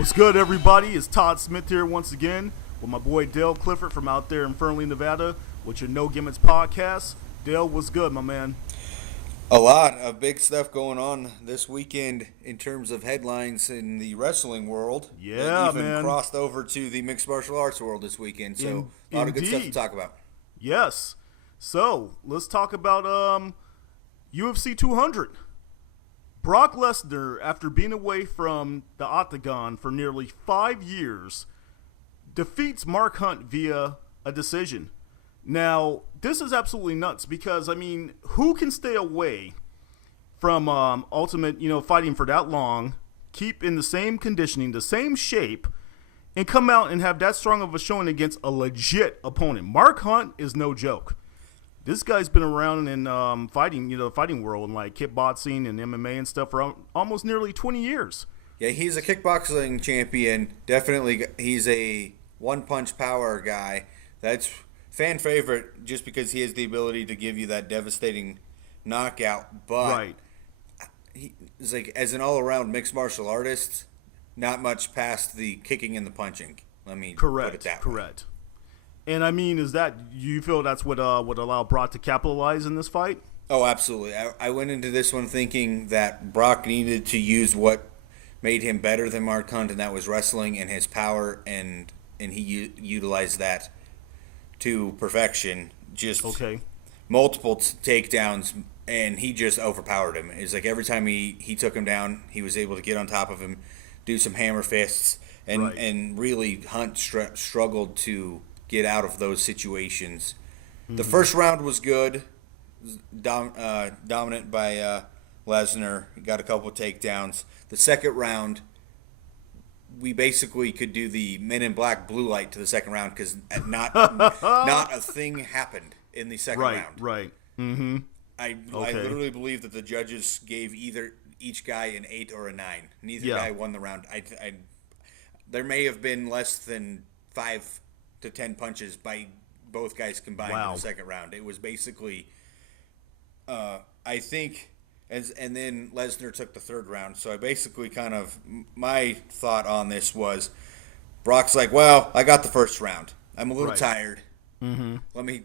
What's good, everybody? It's Todd Smith here once again with my boy Dale Clifford from out there in Fernley, Nevada with your No Gimmicks podcast. Dale, what's good, my man? A lot of big stuff going on this weekend in terms of headlines in the wrestling world. Yeah, even man. Crossed over to the mixed martial arts world this weekend. So a lot of good stuff to talk about. Yes. So let's talk about UFC 200. Brock Lesnar, after being away from the octagon for nearly 5 years, defeats Mark Hunt via a decision. Now, this is absolutely nuts because, I mean, who can stay away from Ultimate, fighting for that long, keep in the same conditioning, the same shape, and come out and have that strong of a showing against a legit opponent? Mark Hunt is no joke. This guy's been around in fighting, the fighting world and like kickboxing and MMA and stuff for almost nearly 20 years. Yeah, he's a kickboxing champion. Definitely, he's a one-punch power guy. That's fan favorite just because he has the ability to give you that devastating knockout. But right. He's like, as an all-around mixed martial artist, not much past the kicking and the punching. Let me put it that way. Correct. And I mean, you feel that's what would allow Brock to capitalize in this fight? Oh, absolutely. I went into this one thinking that Brock needed to use what made him better than Mark Hunt, and that was wrestling and his power, and he utilized that to perfection. Just multiple takedowns, and he just overpowered him. It's like every time he took him down, he was able to get on top of him, do some hammer fists, and really Hunt struggled to get out of those situations. Mm-hmm. The first round was good, dominant by Lesnar. He got a couple of takedowns. The second round, we basically could do the Men in Black blue light to the second round because not a thing happened in the second round. Right. Mm-hmm. I literally believe that the judges gave each guy an 8 or a 9. Neither guy won the round. There may have been less than 5 to 10 punches by both guys combined in the second round. It was basically, I think, and then Lesnar took the third round. So I basically my thought on this was, Brock's like, well, I got the first round. I'm a little tired. Mm-hmm. Let me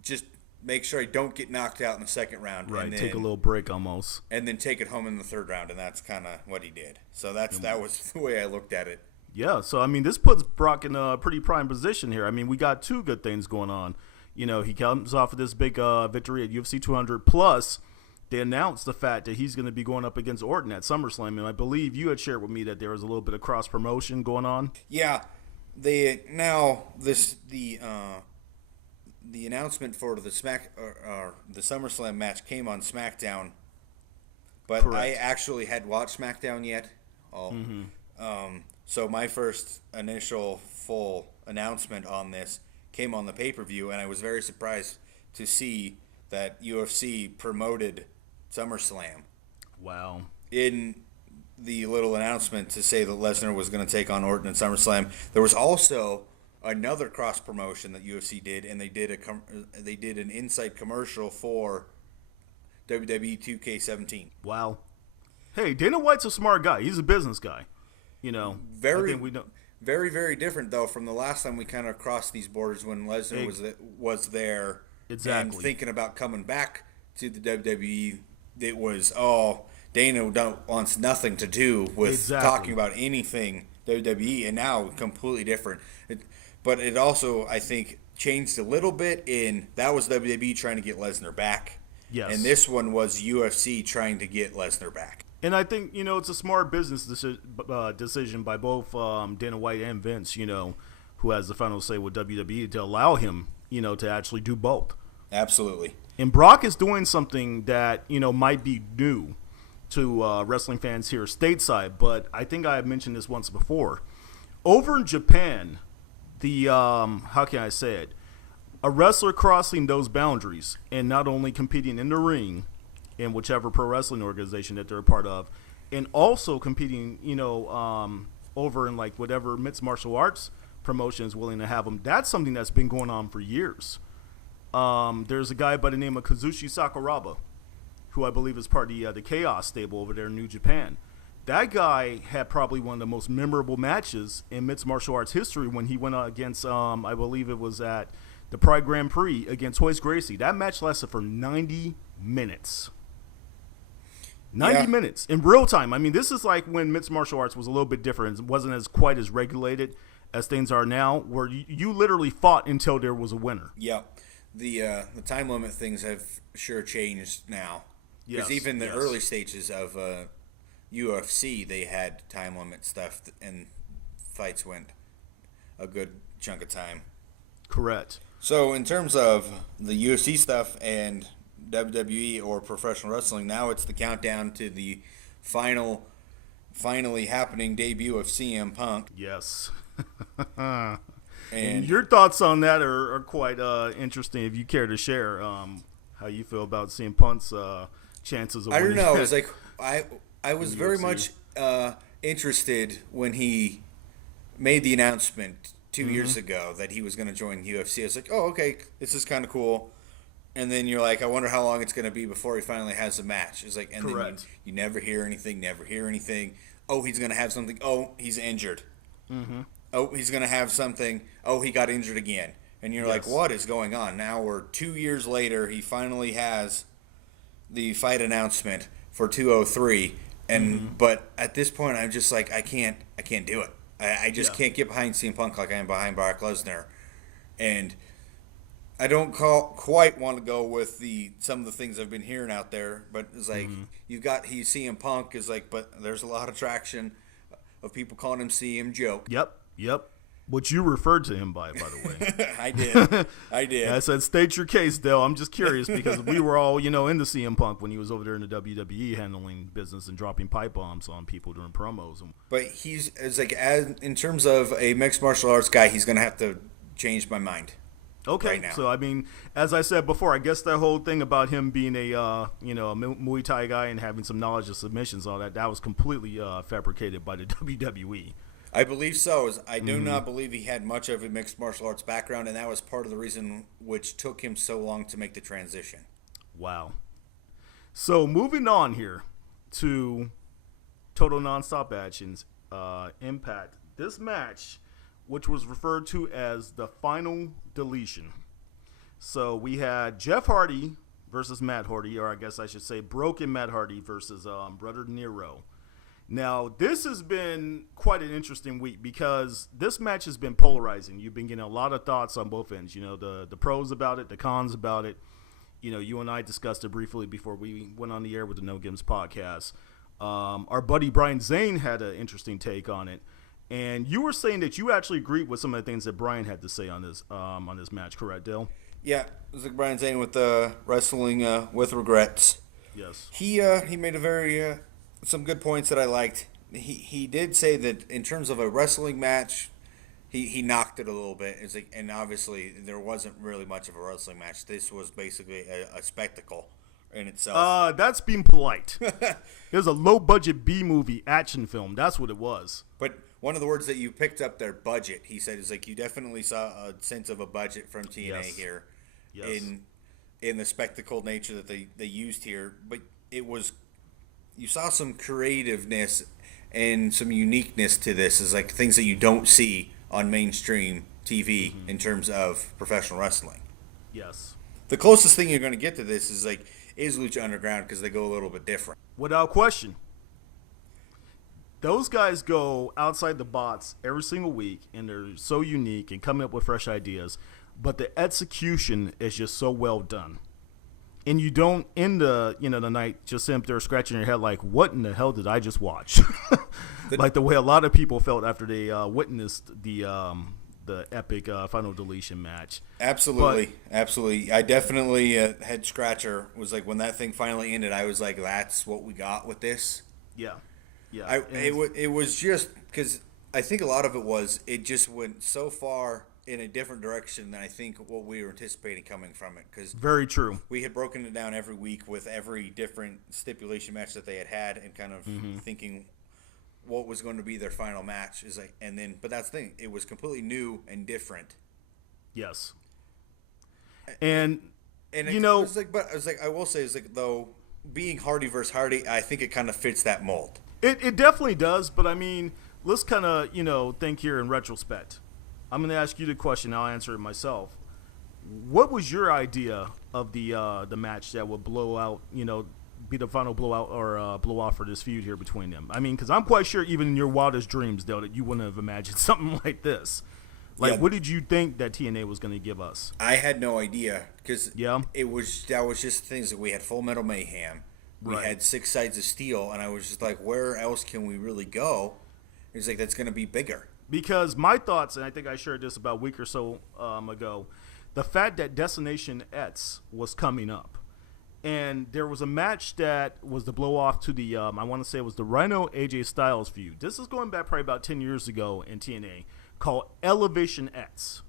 just make sure I don't get knocked out in the second round. Right, and then, take a little break almost. And then take it home in the third round, and that's kind of what he did. So that was the way I looked at it. Yeah, so I mean, this puts Brock in a pretty prime position here. I mean, we got two good things going on. He comes off of this big victory at UFC 200, plus they announced the fact that he's going to be going up against Orton at SummerSlam, and I believe you had shared with me that there was a little bit of cross promotion going on. Yeah, the announcement for the the SummerSlam match came on SmackDown, but correct. I actually had watched SmackDown yet. So my first initial full announcement on this came on the pay-per-view, and I was very surprised to see that UFC promoted SummerSlam. Wow. In the little announcement to say that Lesnar was going to take on Orton at SummerSlam, there was also another cross-promotion that UFC did, and they did an inside commercial for WWE 2K17. Wow. Hey, Dana White's a smart guy. He's a business guy. Very, very different though from the last time we kind of crossed these borders when Lesnar was there and thinking about coming back to the WWE. It was Dana wants nothing to do with talking about anything WWE, and now completely different. But it also, I think, changed a little bit in that was WWE trying to get Lesnar back. Yes. And this one was UFC trying to get Lesnar back. And I think, it's a smart business decision by both Dana White and Vince, who has the final say with WWE to allow him, to actually do both. Absolutely. And Brock is doing something that, might be new to wrestling fans here stateside, but I think I have mentioned this once before. Over in Japan, how can I say it? A wrestler crossing those boundaries and not only competing in the ring in whichever pro wrestling organization that they're a part of, and also competing, over in like whatever mixed martial arts promotion is willing to have them. That's something that's been going on for years. There's a guy by the name of Kazushi Sakuraba, who I believe is part of the Chaos stable over there in New Japan. that guy had probably one of the most memorable matches in mixed martial arts history when he went against, I believe it was at the Pride Grand Prix against Hoist Gracie. That match lasted for 90 minutes. 90 minutes in real time. I mean, this is like when mixed martial arts was a little bit different. It wasn't as quite as regulated as things are now, where you literally fought until there was a winner. Yeah. The time limit things have sure changed now. Because even the early stages of UFC, they had time limit stuff, and fights went a good chunk of time. Correct. So in terms of the UFC stuff and WWE or professional wrestling, now it's the countdown to the finally happening debut of CM Punk. Yes. And your thoughts on that are quite interesting. If you care to share how you feel about CM Punk's chances of winning. I don't know. It's like I was very much interested when he made the announcement 2 years ago that he was going to join UFC. I was like, oh, okay, this is kind of cool. And then you're like, I wonder how long it's going to be before he finally has a match. It's like, and then you never hear anything. Oh, he's going to have something. Oh, he's injured. Mm-hmm. Oh, he's going to have something. Oh, he got injured again. And you're like, what is going on? Now we're 2 years later. He finally has the fight announcement for 203. And but at this point, I'm just like, I can't do it. I just can't get behind CM Punk like I am behind Brock Lesnar. And I don't quite want to go with some of the things I've been hearing out there, but it's like you've got CM Punk is like, but there's a lot of traction of people calling him CM Joke. Yep. Which you referred to him by the way. I did. I said, state your case, Dale. I'm just curious because we were all, into CM Punk when he was over there in the WWE handling business and dropping pipe bombs on people during promos. But in terms of a mixed martial arts guy, he's going to have to change my mind. Okay, right now. So I mean, as I said before, I guess that whole thing about him being a Muay Thai guy and having some knowledge of submissions, all that was completely fabricated by the WWE. I believe so. I do not believe he had much of a mixed martial arts background, and that was part of the reason which took him so long to make the transition. Wow. So moving on here to Total Nonstop Actions, Impact. This match, which was referred to as the Final Deletion. So we had Jeff Hardy versus Matt Hardy, or I guess I should say Broken Matt Hardy versus Brother Nero. Now, this has been quite an interesting week because this match has been polarizing. You've been getting a lot of thoughts on both ends. The pros about it, the cons about it. You and I discussed it briefly before we went on the air with the No Gimmicks podcast. Our buddy Brian Zane had an interesting take on it. And you were saying that you actually agreed with some of the things that Brian had to say on this match, correct, Dale? Yeah, it was like Brian Zane with Wrestling with Regrets. Yes. He made a very some good points that I liked. He did say that in terms of a wrestling match, he knocked it a little bit. It's like, and obviously there wasn't really much of a wrestling match. This was basically a spectacle in itself. That's being polite. It was a low-budget B-movie action film. That's what it was. But one of the words that you picked up there, budget, he said, is like you definitely saw a sense of a budget from TNA here in the spectacle nature that they used here. But it was, you saw some creativeness and some uniqueness to this, is like things that you don't see on mainstream TV in terms of professional wrestling. Yes. The closest thing you're going to get to this is Lucha Underground because they go a little bit different. Without question. Those guys go outside the box every single week, and they're so unique and coming up with fresh ideas. But the execution is just so well done. And you don't end the night just sitting up there scratching your head like, what in the hell did I just watch? Like the way a lot of people felt after they witnessed the epic Final Deletion match. Absolutely. I definitely head scratcher was like when that thing finally ended. I was like, that's what we got with this. Yeah. It was just because I think a lot of it just went so far in a different direction than I think what we were anticipating coming from it. Cause very true. We had broken it down every week with every different stipulation match that they had and kind of thinking what was going to be their final match is like, and then, but that's the thing. It was completely new and different. Yes. And it was like, but I was like, I will say, it's like though being Hardy versus Hardy, I think it kind of fits that mold. It definitely does, but I mean, let's kind of, think here in retrospect. I'm going to ask you the question. I'll answer it myself. What was your idea of the match that would blow out, be the final blowout or blow off for this feud here between them? I mean, because I'm quite sure even in your wildest dreams, though, that you wouldn't have imagined something like this. Like, what did you think that TNA was going to give us? I had no idea because that was just things that we had Full Metal Mayhem. We had Six Sides of Steel, and I was just like, where else can we really go? It's like, that's going to be bigger. Because my thoughts, and I think I shared this about a week or so ago, the fact that Destination X was coming up. And there was a match that was the blow-off to the, I want to say it was the Rhino AJ Styles feud. This is going back probably about 10 years ago in TNA, called Elevation X.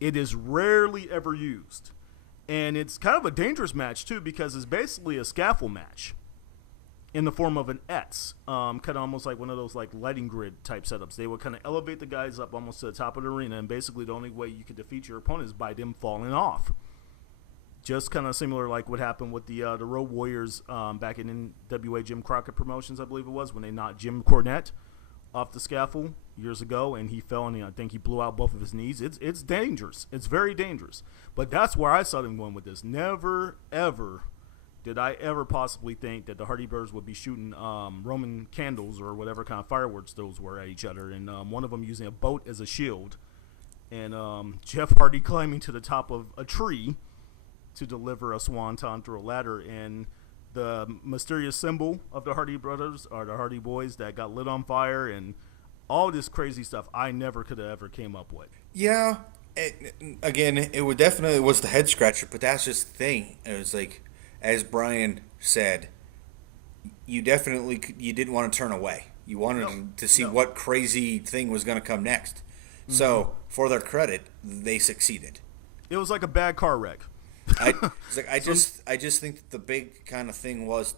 It is rarely ever used. And it's kind of a dangerous match, too, because it's basically a scaffold match in the form of an X. Kind of almost like one of those like lighting grid type setups. They would kind of elevate the guys up almost to the top of the arena, and basically the only way you could defeat your opponent is by them falling off. Just kind of similar like what happened with the Road Warriors back in NWA Jim Crockett Promotions, I believe it was, when they knocked Jim Cornette off the scaffold years ago, and he fell, and I think he blew out both of his knees. It's dangerous. It's very dangerous. But that's where I saw them going with this. Never, ever did I ever possibly think that the Hardy Birds would be shooting Roman candles or whatever kind of fireworks those were at each other, and one of them using a boat as a shield, and Jeff Hardy climbing to the top of a tree to deliver a swanton through a ladder, and the mysterious symbol of the Hardy Brothers or the Hardy Boys that got lit on fire, and all this crazy stuff I never could have ever came up with. Yeah, it would definitely was the head scratcher, but that's just the thing. It was like, as Brian said, you didn't want to turn away. You wanted to see what crazy thing was going to come next. Mm-hmm. So, for their credit, they succeeded. It was like a bad car wreck. I just think that the big kind of thing was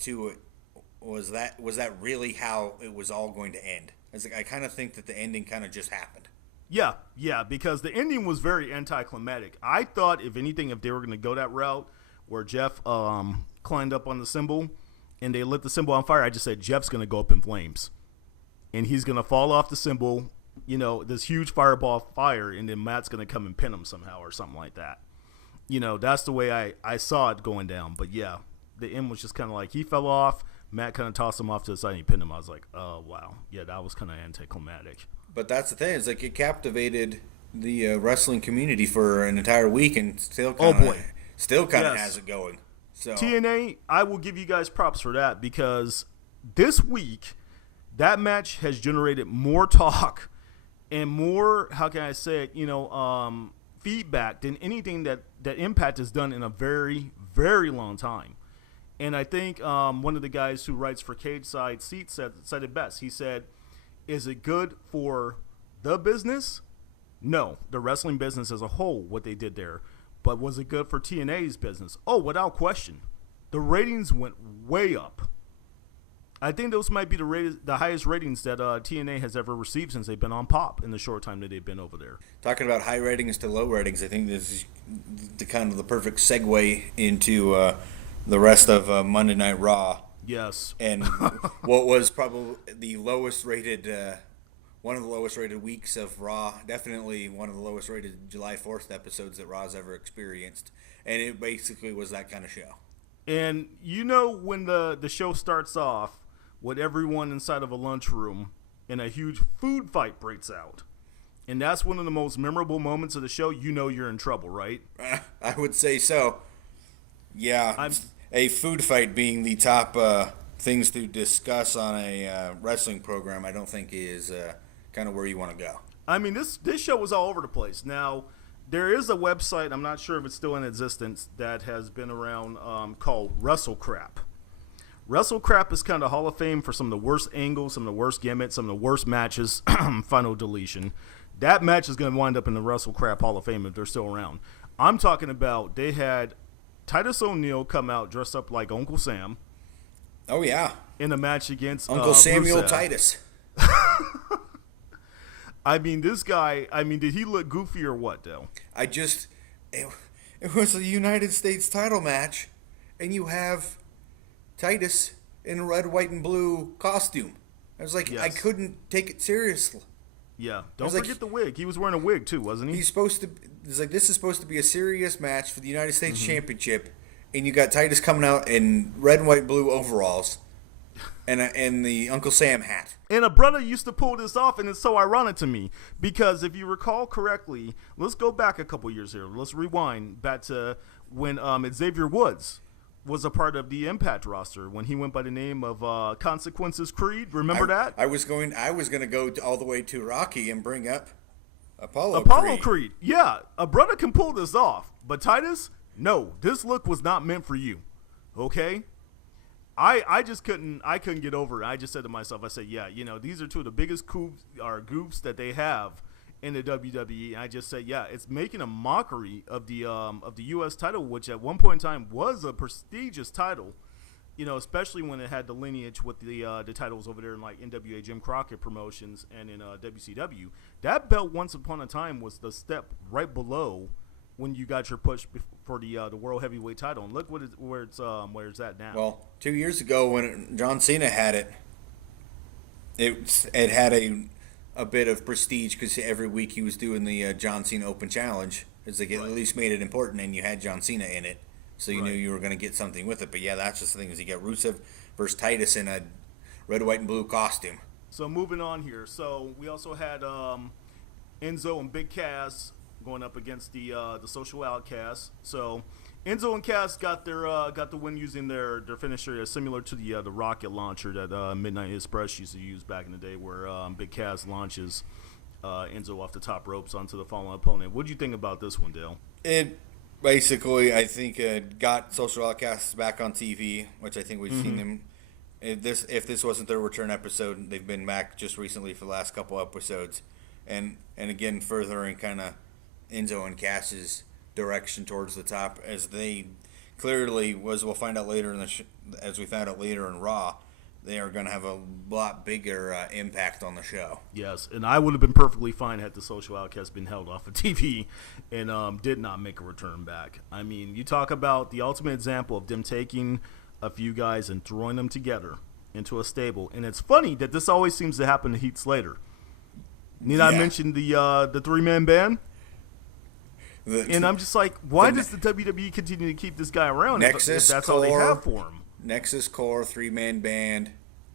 that really how it was all going to end. I kind of think that the ending kind of just happened. Yeah, because the ending was very anticlimactic. I thought, if anything, if they were going to go that route where Jeff climbed up on the symbol and they lit the symbol on fire, I just said Jeff's going to go up in flames and he's going to fall off the symbol, this huge fireball of fire, and then Matt's going to come and pin him somehow or something like that. That's the way I saw it going down. But yeah, the end was just kind of like he fell off, Matt kind of tossed him off to the side and he pinned him. I was like, oh wow, yeah, that was kind of anticlimactic. But that's the thing, it's like it captivated the wrestling community for an entire week, and still kind of has it going. So TNA, I will give you guys props for that, because this week that match has generated more talk and more, how can I say it, feedback than anything that Impact has done in a very, very long time. And I think one of the guys who writes for Cage Side Seats said it best. He said, is it good for the business? No, the wrestling business as a whole, what they did there. But was it good for TNA's business? Oh, without question. The ratings went way up. I think those might be the highest ratings that TNA has ever received since they've been on Pop in the short time that they've been over there. Talking about high ratings to low ratings, I think this is the perfect segue into the rest of Monday Night Raw. Yes. And what was probably the lowest rated, one of the lowest rated weeks of Raw, definitely one of the lowest rated July 4th episodes that Raw's ever experienced. And it basically was that kind of show. And when the show starts off with everyone inside of a lunchroom and a huge food fight breaks out, and that's one of the most memorable moments of the show, you're in trouble, right? I would say so. Yeah. A food fight being the top things to discuss on a wrestling program, I don't think is kind of where you want to go. I mean, this show was all over the place. Now, there is a website, I'm not sure if it's still in existence, that has been around called WrestleCrap. WrestleCrap is kind of Hall of Fame for some of the worst angles, some of the worst gimmicks, some of the worst matches, Final Deletion. That match is going to wind up in the WrestleCrap Hall of Fame if they're still around. I'm talking about they had Titus O'Neil come out dressed up like Uncle Sam. Oh, yeah. In a match against Uncle Samuel Rusev. Titus. I mean, this guy, did he look goofy or what, though? It was a United States title match, and you have Titus in a red, white, and blue costume. I was like, I couldn't take it seriously. Yeah, don't forget the wig. He was wearing a wig too, wasn't he? He's supposed to. It's like this is supposed to be a serious match for the United States Championship, and you got Titus coming out in red and white blue overalls, and the Uncle Sam hat. And a brother used to pull this off, and it's so ironic to me because if you recall correctly, let's go back a couple years here. Let's rewind back to when Xavier Woods was a part of the Impact roster when he went by the name of Consequences Creed. Remember that? I was going to go all the way to Rocky and bring up Apollo Creed. Yeah, a brother can pull this off, but Titus, no, this look was not meant for you. Okay? I just couldn't get over it. I just said to myself, I said, yeah, these are two of the biggest goofs that they have in the WWE. And I just said, yeah, it's making a mockery of the U.S. title, which at one point in time was a prestigious title, especially when it had the lineage with the titles over there in like NWA Jim Crockett Promotions and in WCW. That belt once upon a time was the step right below when you got your push for the World Heavyweight title. And look where it's at now. Well, 2 years ago when John Cena had it, it had a bit of prestige because every week he was doing the John Cena Open Challenge. It's like it at least made it important, and you had John Cena in it, so you knew you were going to get something with it. But yeah, that's just the thing is you get Rusev versus Titus in a red, white, and blue costume. So moving on here. So we also had Enzo and Big Cass going up against the Social Outcasts. So Enzo and Cass got the win using their finisher similar to the rocket launcher that Midnight Express used to use back in the day, where Big Cass launches Enzo off the top ropes onto the fallen opponent. What do you think about this one, Dale? It basically, I think, got Social Outcasts back on TV, which I think we've seen them. If this wasn't their return episode, they've been back just recently for the last couple episodes, and again furthering kind of Enzo and Cass's direction towards the top, as they clearly, as we'll find out later as we found out later in Raw, they are going to have a lot bigger impact on the show. Yes, and I would have been perfectly fine had the Social Outcasts been held off of TV and did not make a return back. I mean, you talk about the ultimate example of them taking a few guys and throwing them together into a stable, and it's funny that this always seems to happen to Heath Slater. I mentioned the three-man band? And I'm just like, why does the WWE continue to keep this guy around if that's all they have for him? Nexus Core, three-man band,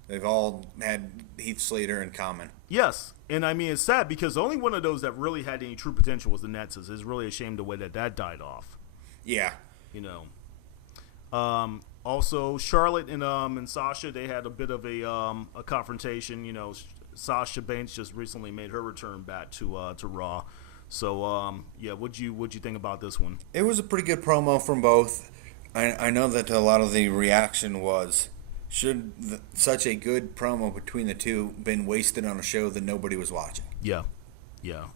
they've all had Heath Slater in common. Yes, and I mean, it's sad because the only one of those that really had any true potential was the Nexus. It's really a shame the way that died off. Yeah. Also, Charlotte and Sasha, they had a bit of a confrontation. Sasha Banks just recently made her return back to Raw. So, what'd you think about this one? It was a pretty good promo from both. I know that a lot of the reaction was, should such a good promo between the two been wasted on a show that nobody was watching? Yeah.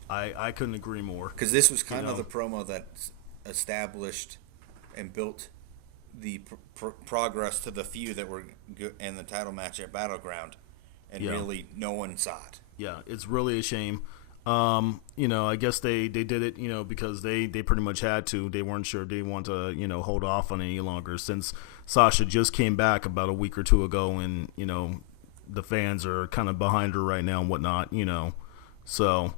I couldn't agree more. Because this was kind of the promo that established and built the progress to the feud that were in the title match at Battleground, and really no one saw it. Yeah, it's really a shame. I guess they did it, because they pretty much had to. They weren't sure they want to, hold off on it any longer since Sasha just came back about a week or two ago, and, the fans are kind of behind her right now and whatnot, So,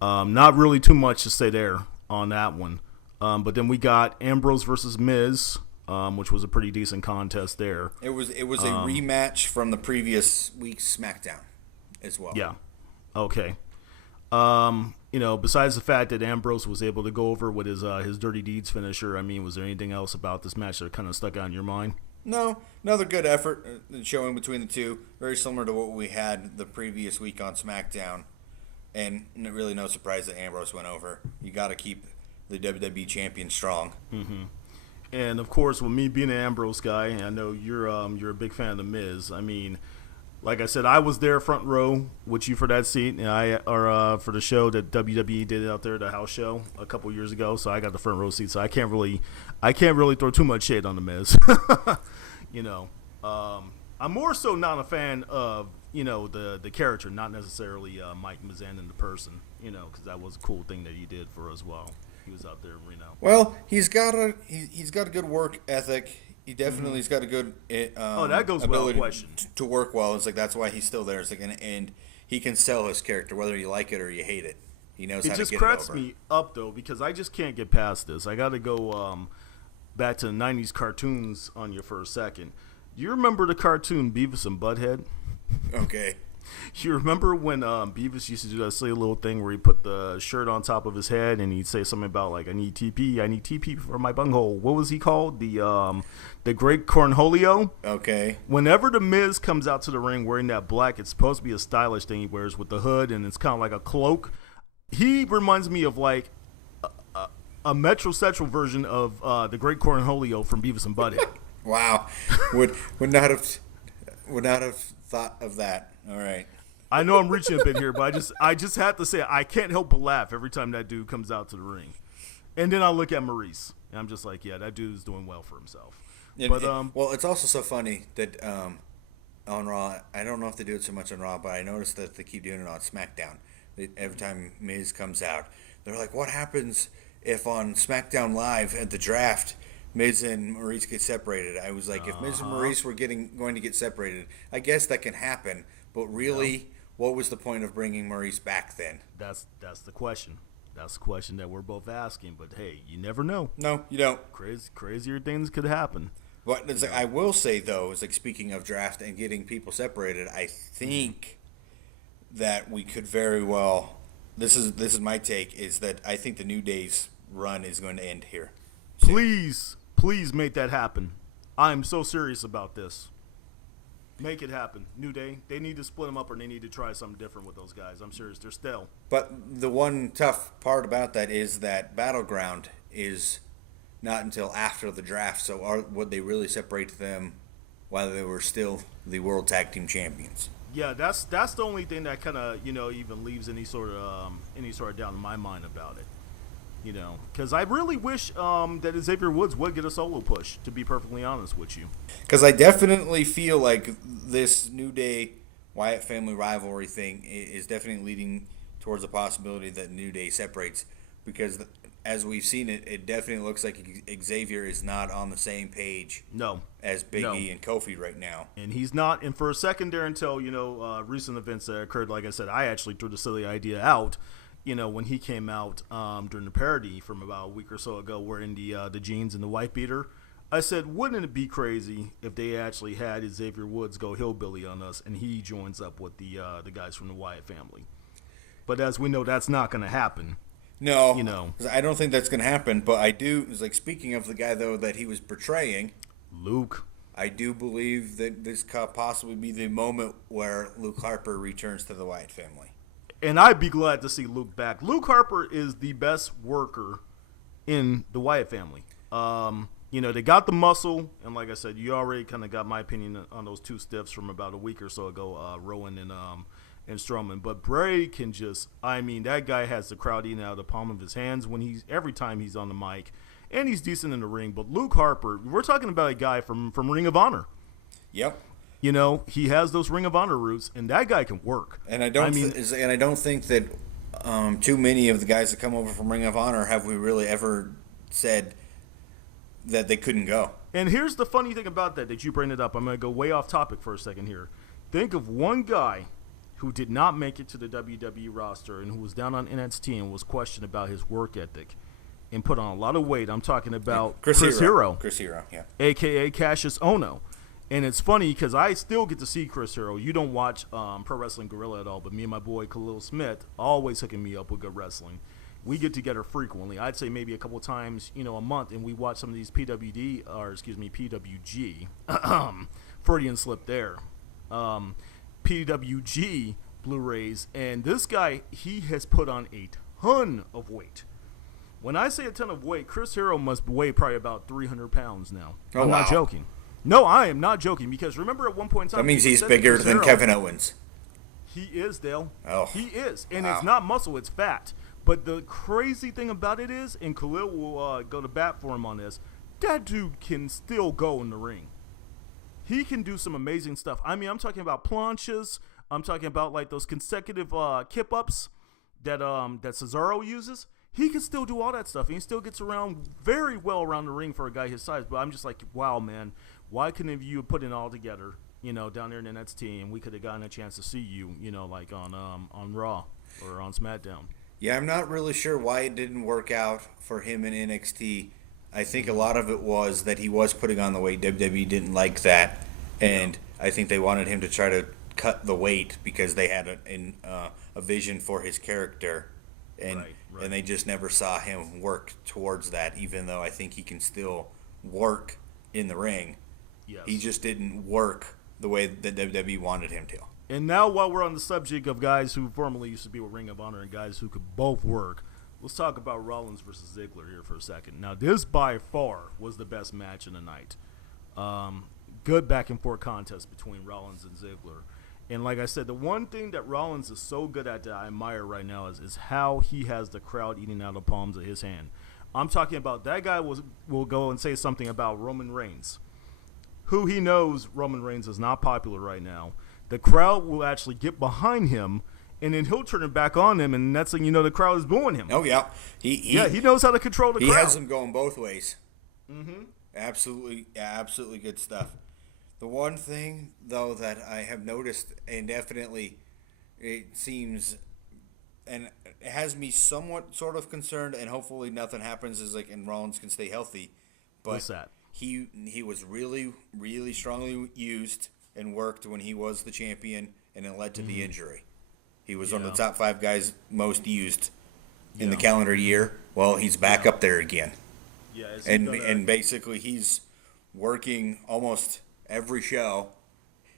not really too much to say there on that one. But then we got Ambrose versus Miz, which was a pretty decent contest there. It was a rematch from the previous week's SmackDown as well. Yeah. Okay. Besides the fact that Ambrose was able to go over with his Dirty Deeds finisher, I mean, was there anything else about this match that kind of stuck out in your mind? No, another good effort showing between the two. Very similar to what we had the previous week on SmackDown. And really no surprise that Ambrose went over. You got to keep the WWE champion strong. Mm-hmm. And, of course, with me being an Ambrose guy, I know you're a big fan of The Miz. I mean, like I said, I was there front row with you for that seat, and for the show that WWE did out there, the house show a couple years ago. So I got the front row seat. So I can't really throw too much shade on the Miz. I'm more so not a fan of the character, not necessarily Mike Mizan in the person. Because that was a cool thing that he did for us. Well, he was out there in Reno. Well, he's got a good work ethic. He definitely has got a good that goes without question. To work well. It's like that's why he's still there. It's like and he can sell his character whether you like it or you hate it. He knows how to get it over. It just cracks me up though because I just can't get past this. I got to go back to the 90s cartoons on you for a second. Do you remember the cartoon Beavis and Butthead? Okay. You remember when Beavis used to do that silly little thing where he put the shirt on top of his head and he'd say something about like I need TP for my bunghole. What was he called? The Great Cornholio? Okay. Whenever the Miz comes out to the ring wearing that black, it's supposed to be a stylish thing he wears with the hood and it's kind of like a cloak. He reminds me of like a metrosexual version of the Great Cornholio from Beavis and Butthead. Wow. Would not have thought of that. All right. I know I'm reaching a bit here, but I just have to say I can't help but laugh every time that dude comes out to the ring. And then I look at Maurice, and I'm just like, yeah, that dude's doing well for himself. Well, it's also so funny that on Raw, I don't know if they do it so much on Raw, but I noticed that they keep doing it on SmackDown. Every time Miz comes out, they're like, what happens if on SmackDown Live at the draft, Miz and Maurice get separated? I was like, if Miz and Maurice were going to get separated, I guess that can happen. But really, what was the point of bringing Maurice back then? That's the question. That's the question that we're both asking. But hey, you never know. No, you don't. Crazier things could happen. But it's like, I will say though, it's like speaking of draft and getting people separated, I think that we could very well. This is my take. Is that I think the New Day's run is going to end here. Please make that happen. I'm so serious about this. Make it happen. New Day, they need to split them up or they need to try something different with those guys. I'm serious. They're stale. But the one tough part about that is that Battleground is not until after the draft. So would they really separate them while they were still the World Tag Team Champions? Yeah, that's the only thing that kind of, even leaves any sort of doubt in my mind about it. Because I really wish that Xavier Woods would get a solo push, to be perfectly honest with you. Because I definitely feel like this New Day Wyatt family rivalry thing is definitely leading towards the possibility that New Day separates. Because as we've seen it, it definitely looks like Xavier is not on the same page as Big E and Kofi right now. And he's not. And for a second there until, recent events that occurred, like I said, I actually threw the silly idea out. When he came out during the parody from about a week or so ago wearing the jeans and the white beater, I said, wouldn't it be crazy if they actually had Xavier Woods go hillbilly on us and he joins up with the guys from the Wyatt family? But as we know, that's not going to happen. No, I don't think that's going to happen. But I do. It's like speaking of the guy though that he was portraying, Luke. I do believe that this could possibly be the moment where Luke Harper returns to the Wyatt family. And I'd be glad to see Luke back. Luke Harper is the best worker in the Wyatt family. They got the muscle, and like I said, you already kind of got my opinion on those two stiffs from about a week or so ago, Rowan and Strowman. But Bray can that guy has the crowd eating out of the palm of his hands every time he's on the mic, and he's decent in the ring. But Luke Harper, we're talking about a guy from Ring of Honor. Yep. He has those Ring of Honor roots, and that guy can work. And I don't think that too many of the guys that come over from Ring of Honor have we really ever said that they couldn't go. And here's the funny thing about that you bring it up. I'm going to go way off topic for a second here. Think of one guy who did not make it to the WWE roster and who was down on NXT and was questioned about his work ethic and put on a lot of weight. I'm talking about Chris Hero. Chris Hero, yeah. A.K.A. Cassius Ohno. And it's funny because I still get to see Chris Hero. You don't watch Pro Wrestling Guerrilla at all, but me and my boy Khalil Smith always hooking me up with good wrestling. We get together frequently. I'd say maybe a couple times, a month, and we watch some of these PWG. Freudian slip there. PWG Blu-rays, and this guy, he has put on a ton of weight. When I say a ton of weight, Chris Hero must weigh probably about 300 pounds now. I'm not joking. No, I am not joking, because remember at one point in time... That means he's bigger than Kevin Owens. He is, Dale. Oh. He is. And it's not muscle, it's fat. But the crazy thing about it is, and Khalil will go to bat for him on this, that dude can still go in the ring. He can do some amazing stuff. I mean, I'm talking about planches. I'm talking about like those consecutive kip-ups that Cesaro uses. he can still do all that stuff. And he still gets around very well around the ring for a guy his size. But I'm just like, wow, man, why couldn't you put it all together, down there in NXT, and we could have gotten a chance to see you, like on Raw or on SmackDown. Yeah, I'm not really sure why it didn't work out for him in NXT. I think a lot of it was that he was putting on the weight. WWE didn't like that, and I think they wanted him to try to cut the weight because they had a vision for his character, and and they just never saw him work towards that. Even though I think he can still work in the ring, he just didn't work the way that WWE wanted him to. And now, while we're on the subject of guys who formerly used to be with Ring of Honor and guys who could both work, let's talk about Rollins versus Ziggler here for a second. Now, this by far was the best match of the night. Good back and forth contest between Rollins and Ziggler. And like I said, the one thing that Rollins is so good at that I admire right now is how he has the crowd eating out of the palms of his hand. I'm talking about that guy will go and say something about Roman Reigns, who he knows Roman Reigns is not popular right now. The crowd will actually get behind him, and then he'll turn it back on him, and next thing you know, the crowd is booing him. Oh, yeah. He knows how to control the crowd. He has them going both ways. Mm-hmm. Absolutely good stuff. The one thing, though, that I have noticed, and definitely it seems, and it has me somewhat sort of concerned, and hopefully nothing happens, is and Rollins can stay healthy. But what's that? He was really, really strongly used and worked when he was the champion, and it led to the injury. He was one of the top 5 guys most used in the calendar year. Well, he's back up there again. Yeah, and basically he's working almost every show.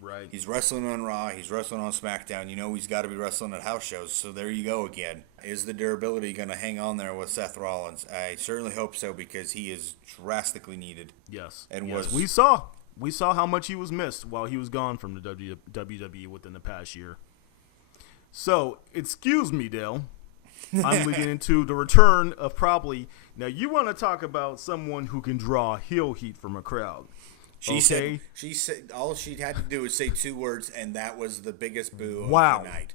Right. He's wrestling on Raw. He's wrestling on SmackDown. He's got to be wrestling at house shows. So there you go again. Is the durability going to hang on there with Seth Rollins? I certainly hope so, because he is drastically needed. Yes. And we saw how much he was missed while he was gone from the WWE within the past year. So, excuse me, Dale. I'm leading into the return of probably... Now, you want to talk about someone who can draw heel heat from a crowd. She said all she had to do was say 2 words, and that was the biggest boo of the night.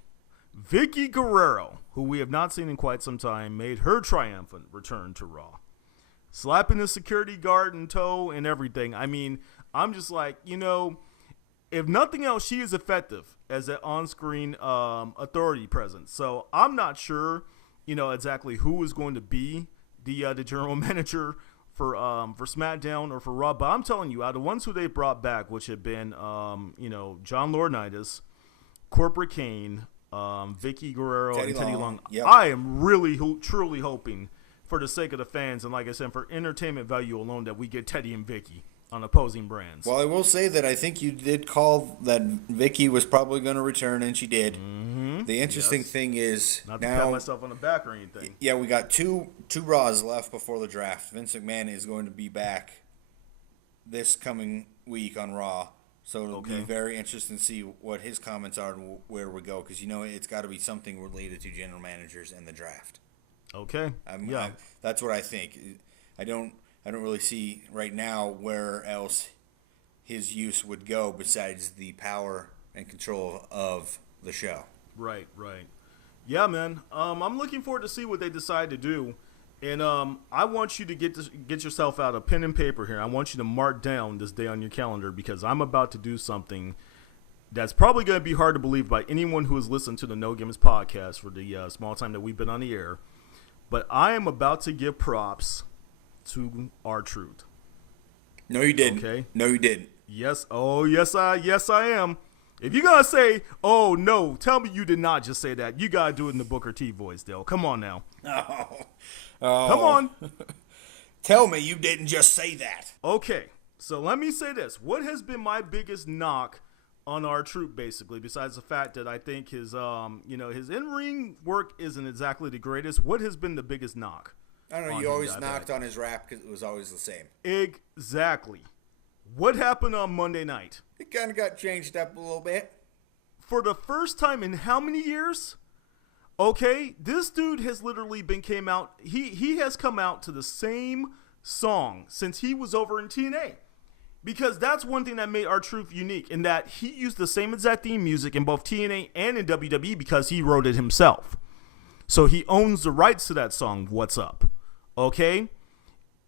Vicky Guerrero, who we have not seen in quite some time, made her triumphant return to Raw. Slapping the security guard in tow and everything. I mean, I'm just like, if nothing else, she is effective as an on-screen authority presence. So I'm not sure, exactly who is going to be the general manager for SmackDown or for Raw. But I'm telling you, out of the ones who they brought back, which have been, John Laurinaitis, Corporate Kane, Vicky Guerrero, and Teddy Long. Yep. I am really, truly hoping, for the sake of the fans, and like I said, for entertainment value alone, that we get Teddy and Vicky on opposing brands. Well, I will say that I think you did call that Vicky was probably going to return, and she did. Mm-hmm. The interesting thing is not to pat myself on the back or anything. Yeah, we got two Raws left before the draft. Vince McMahon is going to be back this coming week on Raw, so it'll be very interesting to see what his comments are and where we go, because it's got to be something related to general managers and the draft. Okay. That's what I think. I don't really see right now where else his use would go besides the power and control of the show. Right. Yeah, man. I'm looking forward to see what they decide to do. And I want you to get yourself out a pen and paper here. I want you to mark down this day on your calendar, because I'm about to do something that's probably going to be hard to believe by anyone who has listened to the No Gimmicks podcast for the small time that we've been on the air. But I am about to give props to R-Truth. No, you didn't. Okay. No, you didn't. Yes. Oh, yes, I am. If you're going to say, oh, no, tell me you did not just say that. You got to do it in the Booker T voice, Dale. Come on now. Oh. Come on. Tell me you didn't just say that. Okay. So let me say this. What has been my biggest knock on R-Truth, basically, besides the fact that I think his in-ring work isn't exactly the greatest? What has been the biggest knock? I don't know. You always knocked on his rap because it was always the same. Exactly. What happened on Monday night? It kind of got changed up a little bit. For the first time in how many years? Okay, this dude has literally came out. He has come out to the same song since he was over in TNA. Because that's one thing that made R-Truth unique, in that he used the same exact theme music in both TNA and in WWE because he wrote it himself. So he owns the rights to that song, What's Up. Okay?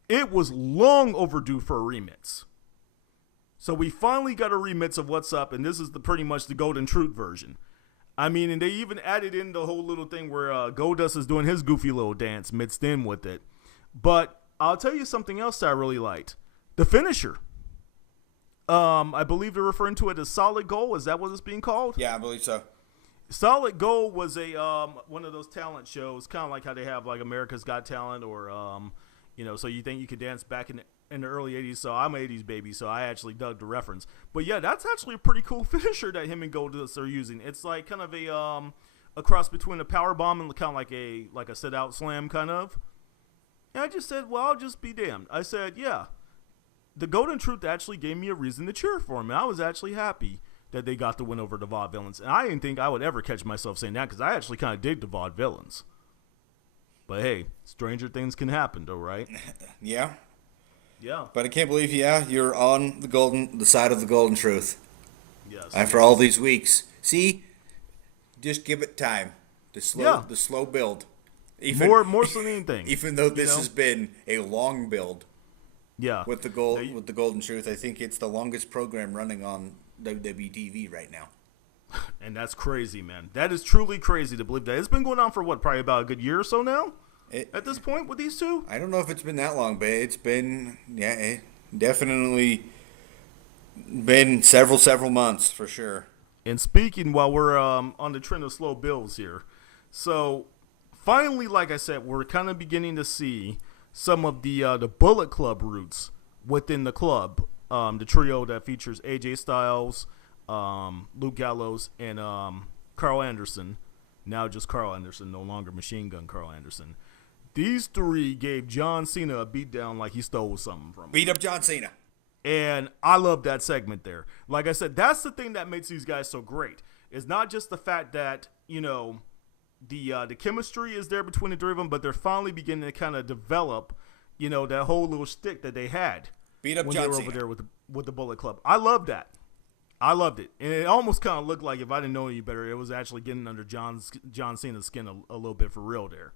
It was long overdue for a remix. So we finally got a remix of What's Up, and this is pretty much the Golden Truth version. I mean, and they even added in the whole little thing where Goldust is doing his goofy little dance mixed in with it. But I'll tell you something else that I really liked. The finisher. I believe they're referring to it as Solid Gold. Is that what it's being called? Yeah, I believe so. Solid Gold was a one of those talent shows, kind of like how they have like America's Got Talent, or so you think you could dance back in the early 80s. So I'm an 80s baby, so I actually dug the reference. But yeah, that's actually a pretty cool finisher that him and Goldust are using. It's like kind of a cross between a power bomb and kind of like a sit out slam kind of. And I just said, well, I'll just be damned. I said, yeah, the Golden Truth actually gave me a reason to cheer for him. And I was actually happy that they got the win over the Vaudevillains. And I didn't think I would ever catch myself saying that, because I actually kind of dig the Vaudevillains. But hey, stranger things can happen though, right? Yeah. Yeah. But I can't believe, you're on the side of the Golden Truth. Yes. After all these weeks. See? Just give it time. The slow build. More so than anything. Even though this has been a long build. Yeah. With the Golden Truth, I think it's the longest program running on WWE TV right now. And that's crazy, man. That is truly crazy to believe that. It's been going on for probably about a good year or so now? At this point with these two? I don't know if it's been that long, but it's been, definitely been several months for sure. And speaking, while we're on the trend of slow builds here, so finally, like I said, we're kind of beginning to see some of the Bullet Club roots within the club. The trio that features AJ Styles, Luke Gallows, and Carl Anderson. Now just Carl Anderson, no longer Machine Gun Carl Anderson. These three gave John Cena a beatdown like he stole something from him. Beat up John Cena. And I love that segment there. Like I said, that's the thing that makes these guys so great. It's not just the fact that, the chemistry is there between the three of them, but they're finally beginning to kind of develop, that whole little shtick that they had. Beat up when John they were Cena. over there with the Bullet Club. I love that. I loved it. And it almost kind of looked like, if I didn't know any better, it was actually getting under John Cena's skin a little bit for real there.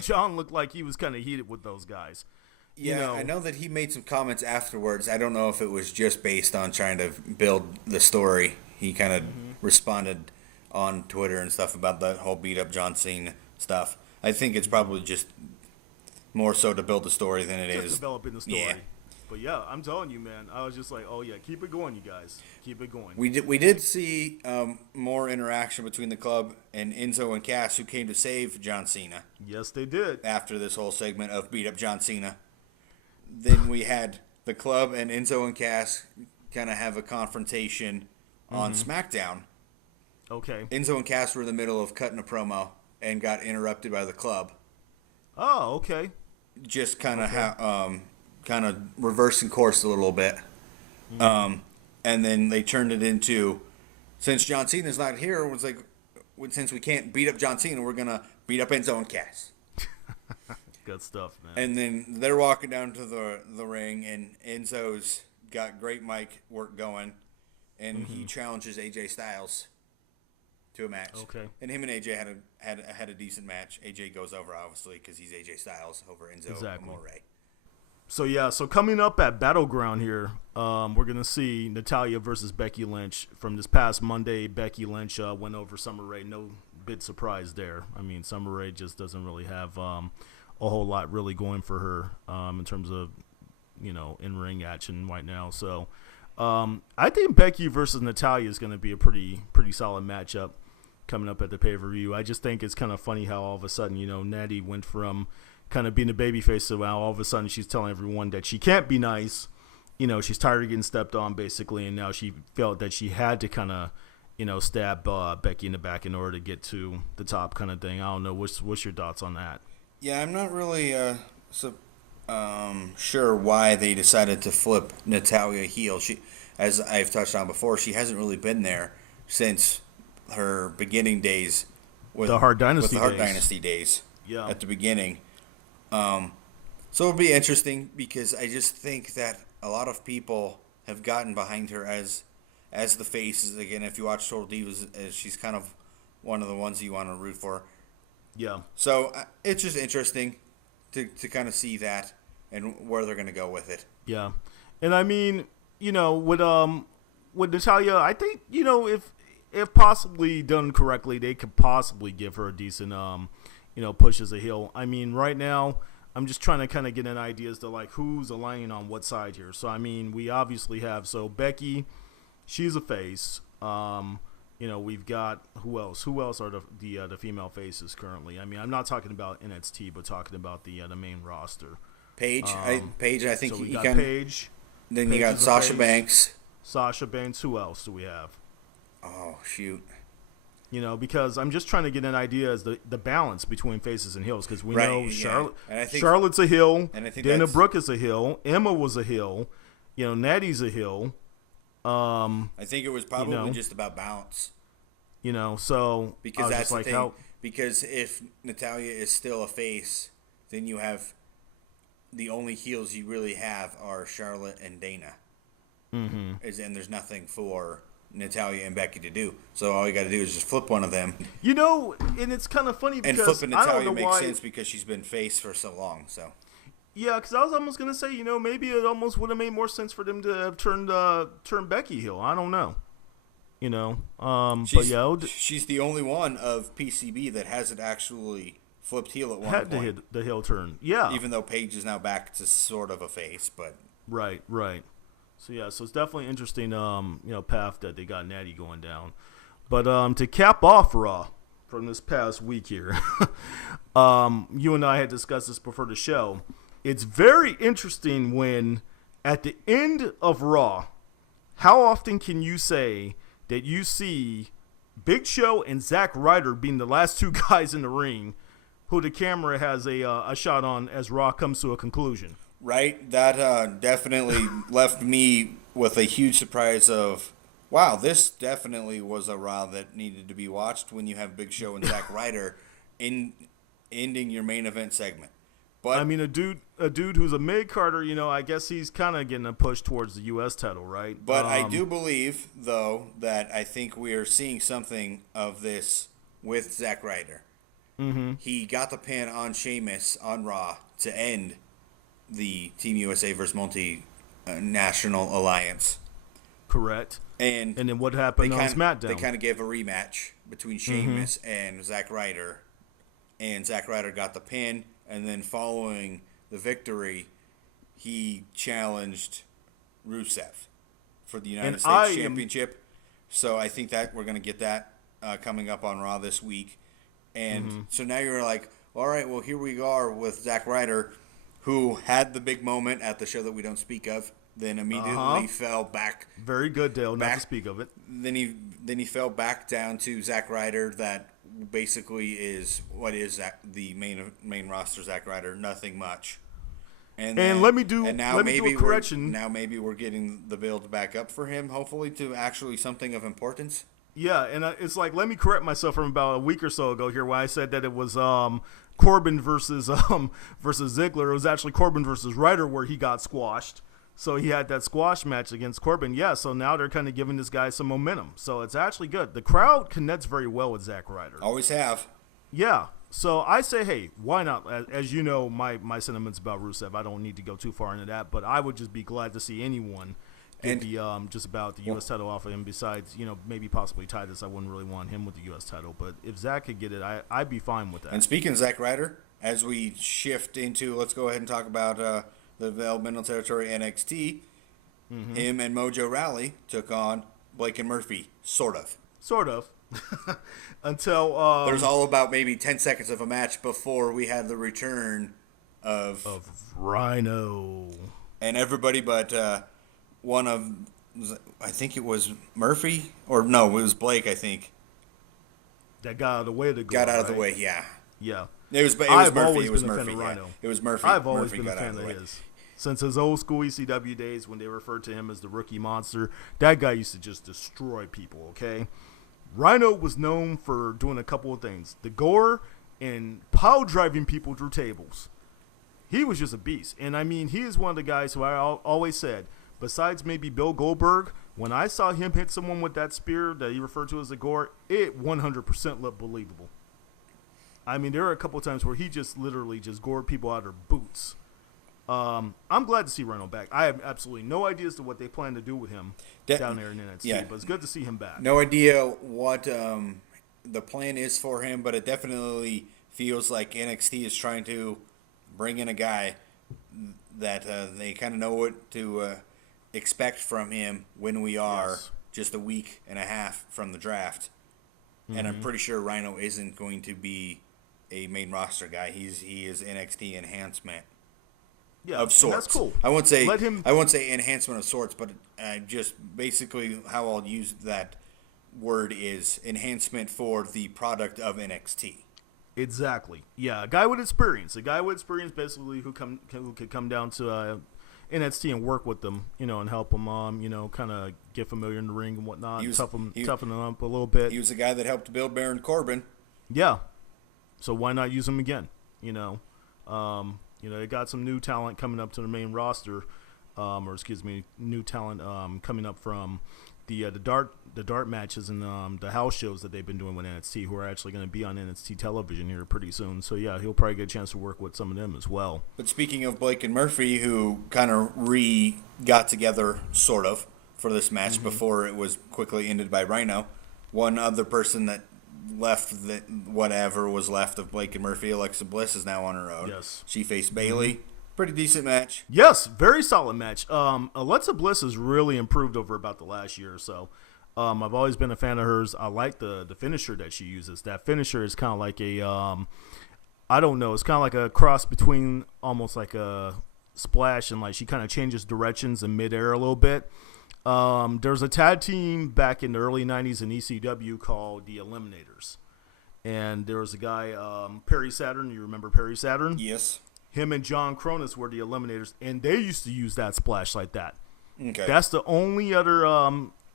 John looked like he was kind of heated with those guys. Yeah, I know that he made some comments afterwards. I don't know if it was just based on trying to build the story. He kind of responded on Twitter and stuff about that whole beat up John Cena stuff. I think it's probably just more so to build the story than it is. Just developing the story. Yeah. But yeah, I'm telling you, man, I was just like, oh yeah, keep it going, you guys. Keep it going. We did see more interaction between the club and Enzo and Cass, who came to save John Cena. Yes, they did. After this whole segment of beat up John Cena. Then we had the club and Enzo and Cass kind of have a confrontation on SmackDown. Okay. Enzo and Cass were in the middle of cutting a promo and got interrupted by the club. Oh, okay. Just kind of kind of reversing course a little bit. And then they turned it into, since John Cena's not here, it was like, since we can't beat up John Cena, we're going to beat up Enzo and Cass. Good stuff, man. And then they're walking down to the ring, and Enzo's got great mic work going, and he challenges AJ Styles to a match. Okay. And him and AJ had a decent match. AJ goes over, obviously, because he's AJ Styles over Enzo Amore. So coming up at Battleground here, we're going to see Natalya versus Becky Lynch. From this past Monday, Becky Lynch went over Summer Rae. No big surprise there. I mean, Summer Rae just doesn't really have a whole lot really going for her in terms of, in-ring action right now. So I think Becky versus Natalya is going to be a pretty solid matchup coming up at the pay-per-view. I just think it's kind of funny how all of a sudden, Natty went from kind of being a babyface, so now all of a sudden she's telling everyone that she can't be nice. She's tired of getting stepped on, basically, and now she felt that she had to kind of, stab Becky in the back in order to get to the top kind of thing. I don't know. What's your thoughts on that? Yeah, I'm not really sure why they decided to flip Natalya heel. She, as I've touched on before, she hasn't really been there since her beginning days with the Hart Dynasty days. Yeah. At the beginning. So it'll be interesting because I just think that a lot of people have gotten behind her as the face. Again, if you watch Total Divas, she's kind of one of the ones you want to root for. Yeah. So it's just interesting to kind of see that and where they're going to go with it. Yeah. And I mean, with Natalia, I think, if possibly done correctly, they could possibly give her a decent push as a heel. I mean, right now, I'm just trying to kind of get an idea as to like who's aligning on what side here. So I mean, we obviously have Becky, she's a face. We've got who else? Who else are the female faces currently? I mean, I'm not talking about NXT, but talking about the main roster. Paige, I think so we you got can. Paige. Then Paige you got Sasha Banks. Sasha Banks. Who else do we have? Oh shoot. Because I'm just trying to get an idea as the balance between faces and heels, because we know Charlotte's a heel, and I think Dana Brooke is a heel, Emma was a heel, Natty's a heel. I think it was probably just about balance. So because that's the thing. Because if Natalya is still a face, then you have the only heels you really have are Charlotte and Dana. Mm-hmm. And there's nothing for Natalya and Becky to do. So all you got to do is just flip one of them. And it's kind of funny because flipping Natalya makes sense because she's been face for so long. So yeah, because I was almost gonna say, maybe it almost would have made more sense for them to have turned Becky heel. I don't know. She's the only one of PCB that hasn't actually flipped heel at one point. Had to hit the heel turn. Yeah. Even though Paige is now back to sort of a face, but right. So yeah, so it's definitely an interesting path that they got Natty going down. But to cap off Raw from this past week here, you and I had discussed this before the show. It's very interesting when at the end of Raw, how often can you say that you see Big Show and Zack Ryder being the last two guys in the ring who the camera has a shot on as Raw comes to a conclusion? Right, that definitely left me with a huge surprise of, wow, this definitely was a Raw that needed to be watched when you have Big Show and Zack Ryder ending your main event segment. But I mean, a dude who's a mid-carder, I guess he's kind of getting a push towards the U.S. title, right? But I do believe, though, that I think we are seeing something of this with Zack Ryder. Mm-hmm. He got the pin on Sheamus on Raw to end the Team USA versus Multi-National Alliance. Correct. And then what happened on SmackDown? They kind of gave a rematch between Sheamus and Zack Ryder. And Zack Ryder got the pin. And then following the victory, he challenged Rusev for the United States Championship. So I think that we're going to get that coming up on Raw this week. And so now you're like, all right, well, here we are with Zack Ryder, who had the big moment at the show that we don't speak of, then immediately fell back. Very good, Dale, not to speak of it. Then he fell back down to Zack Ryder, that basically is what is the main roster Zack Ryder, nothing much. And let me do a correction. Now maybe we're getting the build back up for him, hopefully, to actually something of importance. Yeah, and it's like, let me correct myself from about a week or so ago here when I said that it was Corbin versus Ziggler. It was actually Corbin versus Ryder where he got squashed. So he had that squash match against Corbin. Yeah, so now they're kind of giving this guy some momentum. So it's actually good. The crowd connects very well with Zack Ryder. Always have. Yeah. So I say, hey, why not? As you know, my sentiments about Rusev, I don't need to go too far into that, but I would just be glad to see anyone get just about the U.S. title off of him. Besides, maybe possibly Titus. I wouldn't really want him with the U.S. title, but if Zack could get it, I'd be fine with that. And speaking of Zack Ryder, as we shift into, let's go ahead and talk about the developmental territory NXT. Him and Mojo Rawley took on Blake and Murphy, sort of. Until there's all about maybe 10 seconds of a match before we had the return of Rhino and everybody but one of, I think it was Murphy, or no, it was Blake, I think, that got out of the way to go. Got out of the way, yeah. It was Murphy. It was Murphy. Yeah. It was Murphy. I've always been a fan of his. Since his old school ECW days when they referred to him as the Rookie Monster, that guy used to just destroy people, okay? Rhino was known for doing a couple of things. The gore and pile driving people through tables. He was just a beast. And, I mean, he is one of the guys who I always said, besides maybe Bill Goldberg, when I saw him hit someone with that spear that he referred to as a gore, it 100% looked believable. I mean, there are a couple of times where he just literally just gored people out of their boots. I'm glad to see Rhino back. I have absolutely no idea as to what they plan to do with him down there in NXT, but it's good to see him back. No idea what the plan is for him, but it definitely feels like NXT is trying to bring in a guy that they kind of know what to expect from him when we are just a week and a half from the draft. Mm-hmm. And I'm pretty sure Rhino isn't going to be a main roster guy. He is NXT enhancement. Yeah, of sorts. That's cool. I won't say enhancement of sorts, but just basically how I'll use that word is enhancement for the product of NXT. Exactly. Yeah, a guy with experience. Basically who could come down to NXT and work with them, and help them, kind of get familiar in the ring and whatnot, toughen them up a little bit. He was the guy that helped build Baron Corbin. Yeah. So why not use him again? They got some new talent coming up to the main roster, new talent coming up from the dart matches and the house shows that they've been doing with NXT, who are actually going to be on NXT television here pretty soon. So yeah, he'll probably get a chance to work with some of them as well. But speaking of Blake and Murphy, who kind of got together sort of for this match before it was quickly ended by Rhino, one other person that left was left of Blake and Murphy, Alexa Bliss, is now on her own. Yes. She faced Bayley. Pretty decent match. Yes, very solid match. Alexa Bliss has really improved over about the last year or so. I've always been a fan of hers. I like the finisher that she uses. That finisher is kind of like a, I don't know, it's kind of like a cross between almost like a splash and like she kind of changes directions in midair a little bit. There's a tag team back in the early 90s in ECW called the Eliminators. And there was a guy, Perry Saturn. You remember Perry Saturn? Yes. Him and John Cronus were the Eliminators, and they used to use that splash like that. Okay. That's the only other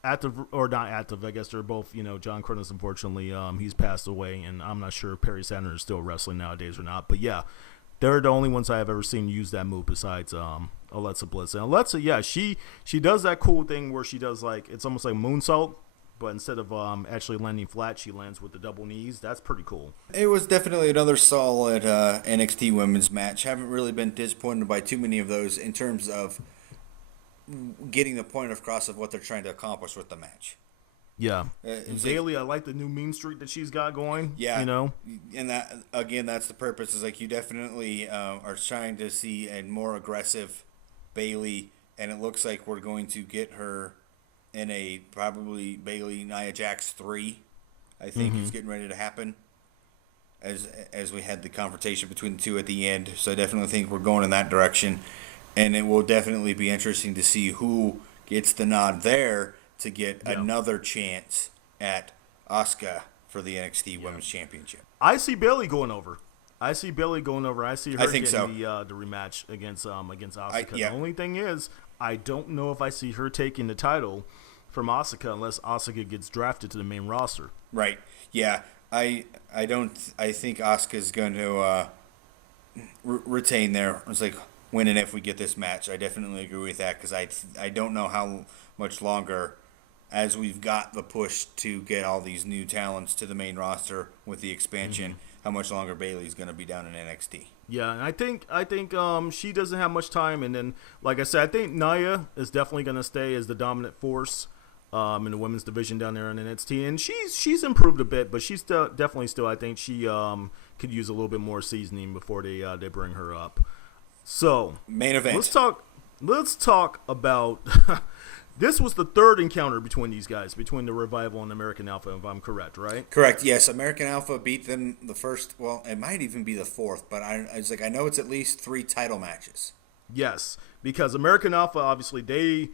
active, or not active, I guess they're both, John Cronus, unfortunately, he's passed away, and I'm not sure if Perry Saturn is still wrestling nowadays or not. But yeah, they're the only ones I have ever seen use that move besides Alexa Bliss. And Alexa, yeah, she does that cool thing where she does like, it's almost like moonsault, but instead of actually landing flat, she lands with the double knees. That's pretty cool. It was definitely another solid NXT women's match. Haven't really been disappointed by too many of those in terms of getting the point across of what they're trying to accomplish with the match. Yeah. And Bayley, I like the new mean streak that she's got going. Yeah. And that, again, that's the purpose. Is like you definitely are trying to see a more aggressive Bayley, and it looks like we're going to get her in a probably Bayley Nia Jax 3, I think is getting ready to happen as we had the confrontation between the two at the end. So I definitely think we're going in that direction. And it will definitely be interesting to see who gets the nod there to get another chance at Asuka for the NXT Women's Championship. I see Bayley going over. I see her getting the rematch against Asuka. The only thing is, I don't know if I see her taking the title from Asuka unless Asuka gets drafted to the main roster. Right. Yeah. I think Asuka's going to retain there. It's like when and if we get this match. I definitely agree with that because I don't know how much longer, as we've got the push to get all these new talents to the main roster with the expansion, how much longer Bayley's going to be down in NXT. Yeah, and I think she doesn't have much time. And then, like I said, I think Nia is definitely going to stay as the dominant force in the women's division down there in NXT. And she's improved a bit, but she's definitely still, I think she could use a little bit more seasoning before they bring her up. So main event. Let's talk about this was the third encounter between these guys, between the Revival and American Alpha, if I'm correct, right? Correct, yes. American Alpha beat them the first, well, it might even be the fourth, but I know it's at least 3 title matches. Yes, because American Alpha, obviously, they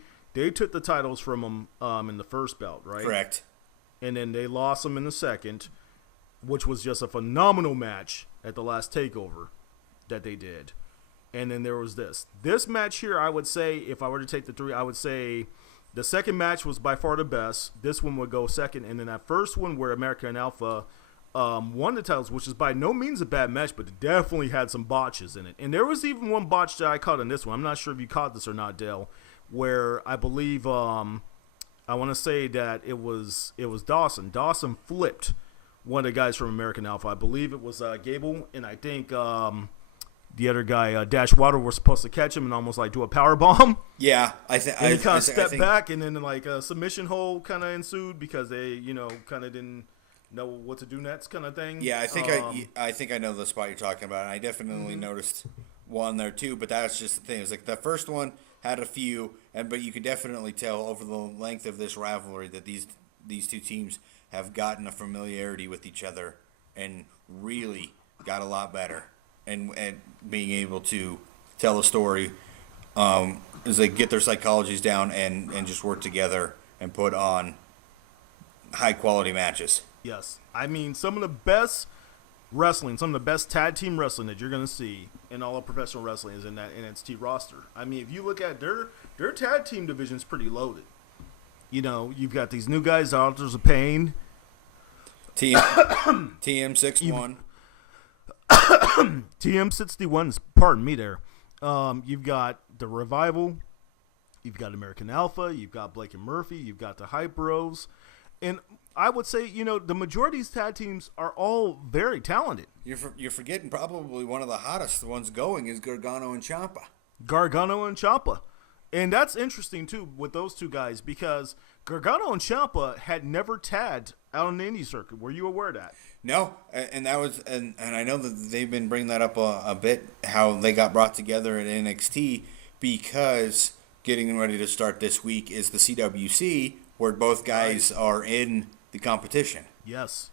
took the titles from them in the first bout, right? Correct. And then they lost them in the second, which was just a phenomenal match at the last TakeOver that they did. And then there was this match here. I would say, if I were to take the 3, I would say the second match was by far the best. This one would go second. And then that first one where American Alpha won the titles, which is by no means a bad match, but it definitely had some botches in it. And there was even one botch that I caught in this one. I'm not sure if you caught this or not, Dale, where I believe I want to say that it was Dawson. Dawson flipped one of the guys from American Alpha. I believe it was Gable, and I think the other guy, Dash Water, were supposed to catch him and almost like do a power bomb. Yeah, and he kind of stepped back, and then like a submission hold kind of ensued because they, kind of didn't know what to do next, kind of thing. Yeah, I think I know the spot you're talking about. And I definitely noticed one there too, but that's just the thing. It was like the first one had a few, but you could definitely tell over the length of this rivalry that these two teams have gotten a familiarity with each other and really got a lot better and being able to tell a story as they get their psychologies down and just work together and put on high quality matches. Yes. I mean, some of the best wrestling, some of the best tag team wrestling that you're going to see in all of professional wrestling is in that NXT roster. I mean, if you look at their tag team division is pretty loaded. You've got these new guys, Authors of Pain. TM61. TM61, pardon me there. You've got the Revival. You've got American Alpha. You've got Blake and Murphy. You've got the Hype Bros. And I would say, the majority of these tag teams are all very talented. You're forgetting probably one of the hottest ones going is Gargano and Ciampa. And that's interesting, too, with those two guys, because Gargano and Ciampa had never tagged out on the indie circuit. Were you aware of that? No, and that was, and I know that they've been bringing that up a bit, how they got brought together at NXT, because getting ready to start this week is the CWC, where both guys are in the competition. Yes.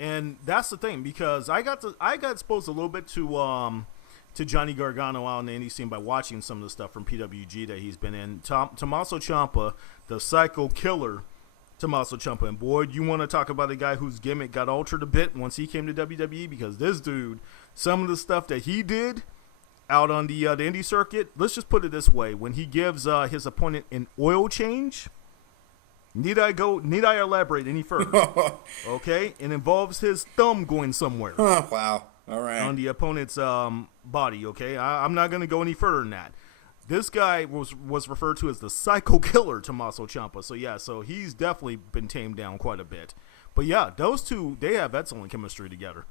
And that's the thing, because I got exposed a little bit to Johnny Gargano out in the indie scene by watching some of the stuff from PWG that he's been in. Tommaso Ciampa, the Psycho Killer Tommaso Ciampa. And boy, you want to talk about a guy whose gimmick got altered a bit once he came to WWE, because this dude, some of the stuff that he did out on the indie circuit, let's just put it this way. When he gives his opponent an oil change, need I elaborate any further? Okay? It involves his thumb going somewhere. Oh, wow. All right. On the opponent's body, okay? I'm not going to go any further than that. This guy was referred to as the Psycho Killer, Tommaso Ciampa. So he's definitely been tamed down quite a bit. But yeah, those two, they have excellent chemistry together.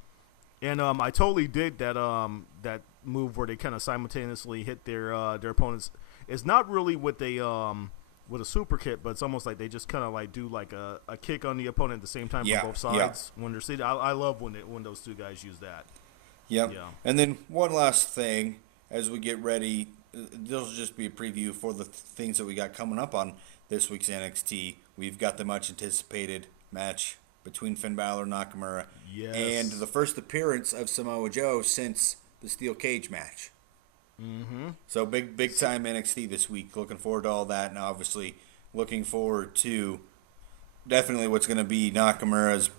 And I totally dig that move where they kind of simultaneously hit their opponents. It's not really with a super kick, but it's almost like they just kind of like do like a kick on the opponent at the same time from both sides when they're seated. I love when those two guys use that. Yep. Yeah. And then one last thing as we get ready, this will just be a preview for the things that we got coming up on this week's NXT. We've got the much anticipated match between Finn Balor and Nakamura, and the first appearance of Samoa Joe since the steel cage match. Mm-hmm. So big time NXT this week. Looking forward to all that, and obviously looking forward to definitely what's going to be Nakamura's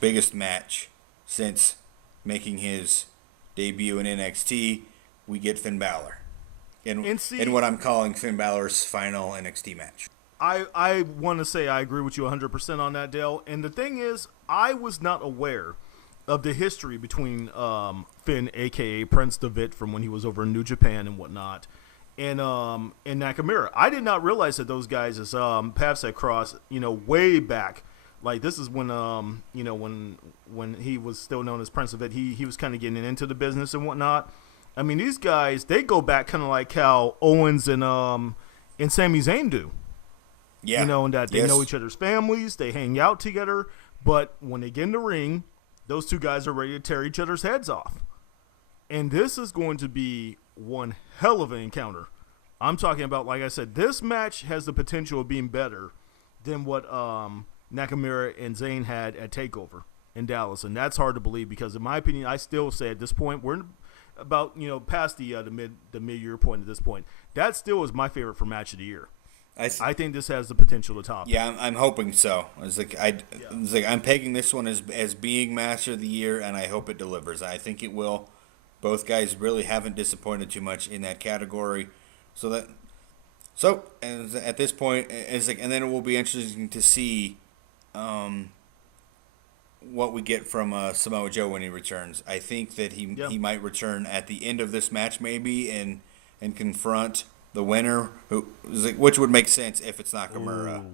biggest match since making his debut in NXT. We get Finn Balor in what I'm calling Finn Balor's final NXT match. I want to say I agree with you 100% on that, Dale. And the thing is, I was not aware of the history between Finn, a.k.a. Prince Devitt, from when he was over in New Japan and whatnot, and Nakamura. I did not realize that those guys' paths had crossed, way back. Like, this is when, when he was still known as Prince Devitt, he was kind of getting into the business and whatnot. I mean, these guys, they go back kind of like how Owens and Sami Zayn do. Yeah. And that they know each other's families, they hang out together, but when they get in the ring, those two guys are ready to tear each other's heads off. And this is going to be one hell of an encounter. I'm talking about, like I said, this match has the potential of being better than what Nakamura and Zayn had at TakeOver in Dallas. And that's hard to believe because, in my opinion, I still say at this point, we're about, past the mid-year point at this point. That still is my favorite for match of the year. I think this has the potential to top. Yeah, I'm hoping so. I'm pegging this one as being match of the year, and I hope it delivers. I think it will. Both guys really haven't disappointed too much in that category, and at this point, and then it will be interesting to see what we get from Samoa Joe when he returns. I think that he might return at the end of this match maybe and confront the winner, which would make sense if it's Nakamura.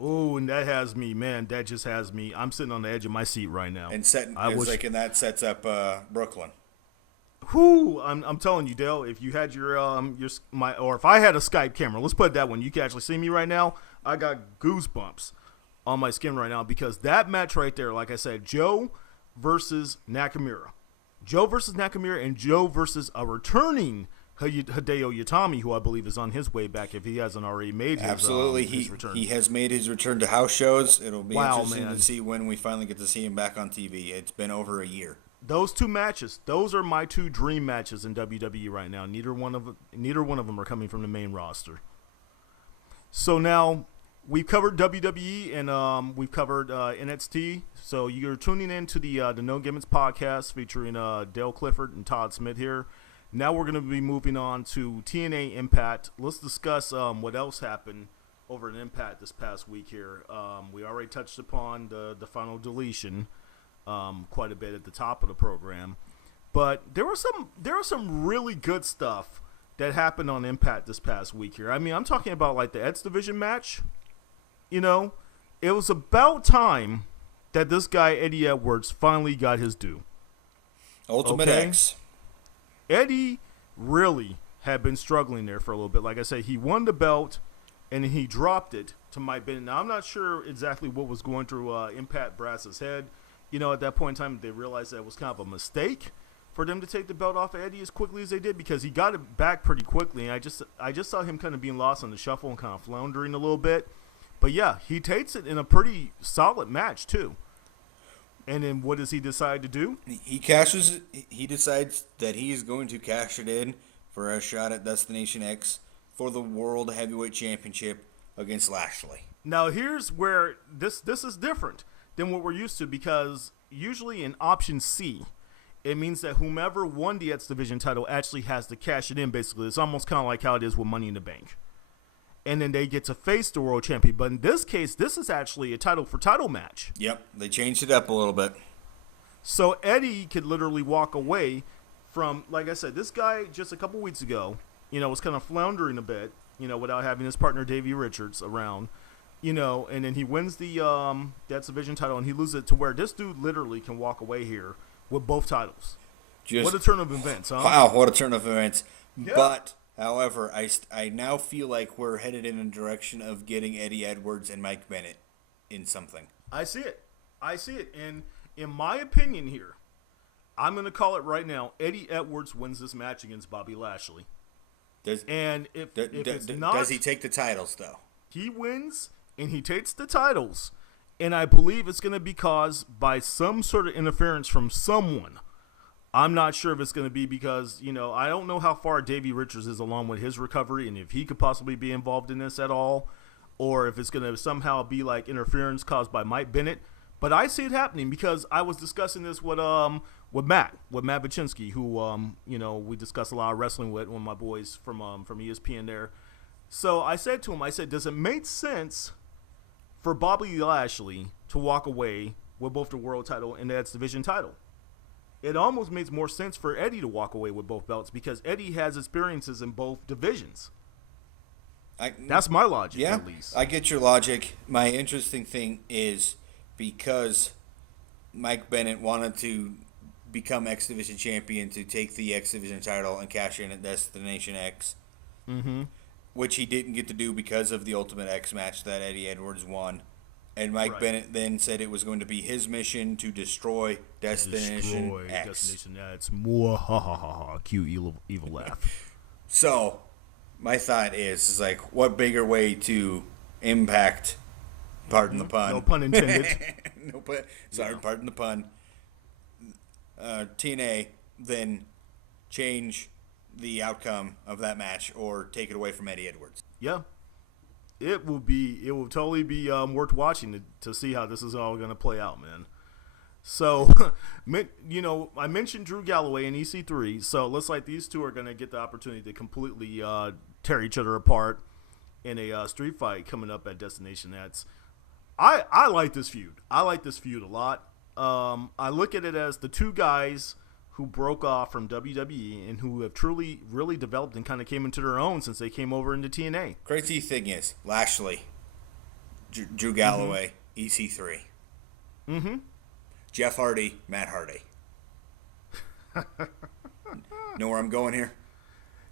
Oh, and that has me, man. That just has me. I'm sitting on the edge of my seat right now. And that sets up Brooklyn. Whoo! I'm telling you, Dale. If you had or if I had a Skype camera, let's put it that one. You can actually see me right now. I got goosebumps on my skin right now because that match right there, like I said, Joe versus Nakamura, and Joe versus a returning Hideo Itami, who I believe is on his way back if he hasn't already made his return. He has made his return to house shows. It'll be interesting to see when we finally get to see him back on TV. It's been over a year. Those two matches, those are my two dream matches in WWE right now. Neither one of them are coming from the main roster. So now we've covered WWE and we've covered NXT. So you're tuning in to the No Gimmicks podcast featuring Dale Clifford and Todd Smith here. Now we're going to be moving on to TNA Impact. Let's discuss what else happened over in Impact this past week here. We already touched upon the Final Deletion quite a bit at the top of the program, but there was some really good stuff that happened on Impact this past week here. I mean, I'm talking about like the X Division match. You know, it was about time that this guy Eddie Edwards finally got his due. Ultimate X. Eddie really had been struggling there for a little bit. Like I said, he won the belt and he dropped it to Mike Bennett. Now, I'm not sure exactly what was going through Impact Brass's head. You know, at that point in time, they realized that it was kind of a mistake for them to take the belt off of Eddie as quickly as they did because he got it back pretty quickly. And I just saw him kind of being lost on the shuffle and kind of floundering a little bit. But, yeah, he takes it in a pretty solid match, too. And then what does he decide to do? He decides that he is going to cash it in for a shot at Destination X for the World Heavyweight Championship against Lashley. Now, here's where this is different than what we're used to because usually in option C, it means that whomever won the X Division title actually has to cash it in, basically. It's almost kind of like how it is with Money in the Bank. And then they get to face the world champion. But in this case, this is actually a title match. Yep, they changed it up a little bit. So Eddie could literally walk away from, like I said, this guy just a couple weeks ago, you know, was kind of floundering a bit, you know, without having his partner Davey Richards around, you know, and then he wins the X Division title and he loses it to where this dude literally can walk away here with both titles. What a turn of events, huh? Wow, what a turn of events. Yeah. But however, I now feel like we're headed in a direction of getting Eddie Edwards and Mike Bennett in something. I see it. And in my opinion here, I'm going to call it right now, Eddie Edwards wins this match against Bobby Lashley. Does he take the titles, though? He wins, and he takes the titles. And I believe it's going to be caused by some sort of interference from someone. I'm not sure if it's going to be because, you know, I don't know how far Davey Richards is along with his recovery and if he could possibly be involved in this at all, or if it's going to somehow be like interference caused by Mike Bennett. But I see it happening because I was discussing this with Matt Baczynski, who you know, we discuss a lot of wrestling with, one of my boys from ESPN there. So I said to him, does it make sense for Bobby Lashley to walk away with both the world title and the X Division title? It almost makes more sense for Eddie to walk away with both belts because Eddie has experiences in both divisions. That's my logic, at least. I get your logic. My interesting thing is because Mike Bennett wanted to become X Division champion to take the X Division title and cash in at Destination X, which he didn't get to do because of the Ultimate X match that Eddie Edwards won. And Mike Bennett then said it was going to be his mission to destroy Destination X. Destination X. More ha ha ha ha. Cute evil laugh. So, my thought is like, what bigger way to impact, pardon the pun. No pun intended. Pardon the pun. TNA then change the outcome of that match or take it away from Eddie Edwards. Yeah. It will totally be worth watching to see how this is all going to play out, man. So, you know, I mentioned Drew Galloway and EC3, so it looks like these two are going to get the opportunity to completely tear each other apart in a street fight coming up at Destination X. I like this feud. I like this feud a lot. I look at it as the two guys who broke off from WWE and who have truly, really developed and kind of came into their own since they came over into TNA. Crazy thing is, Lashley Drew Galloway, EC3. Mm-hmm. Jeff Hardy, Matt Hardy. Know where I'm going here?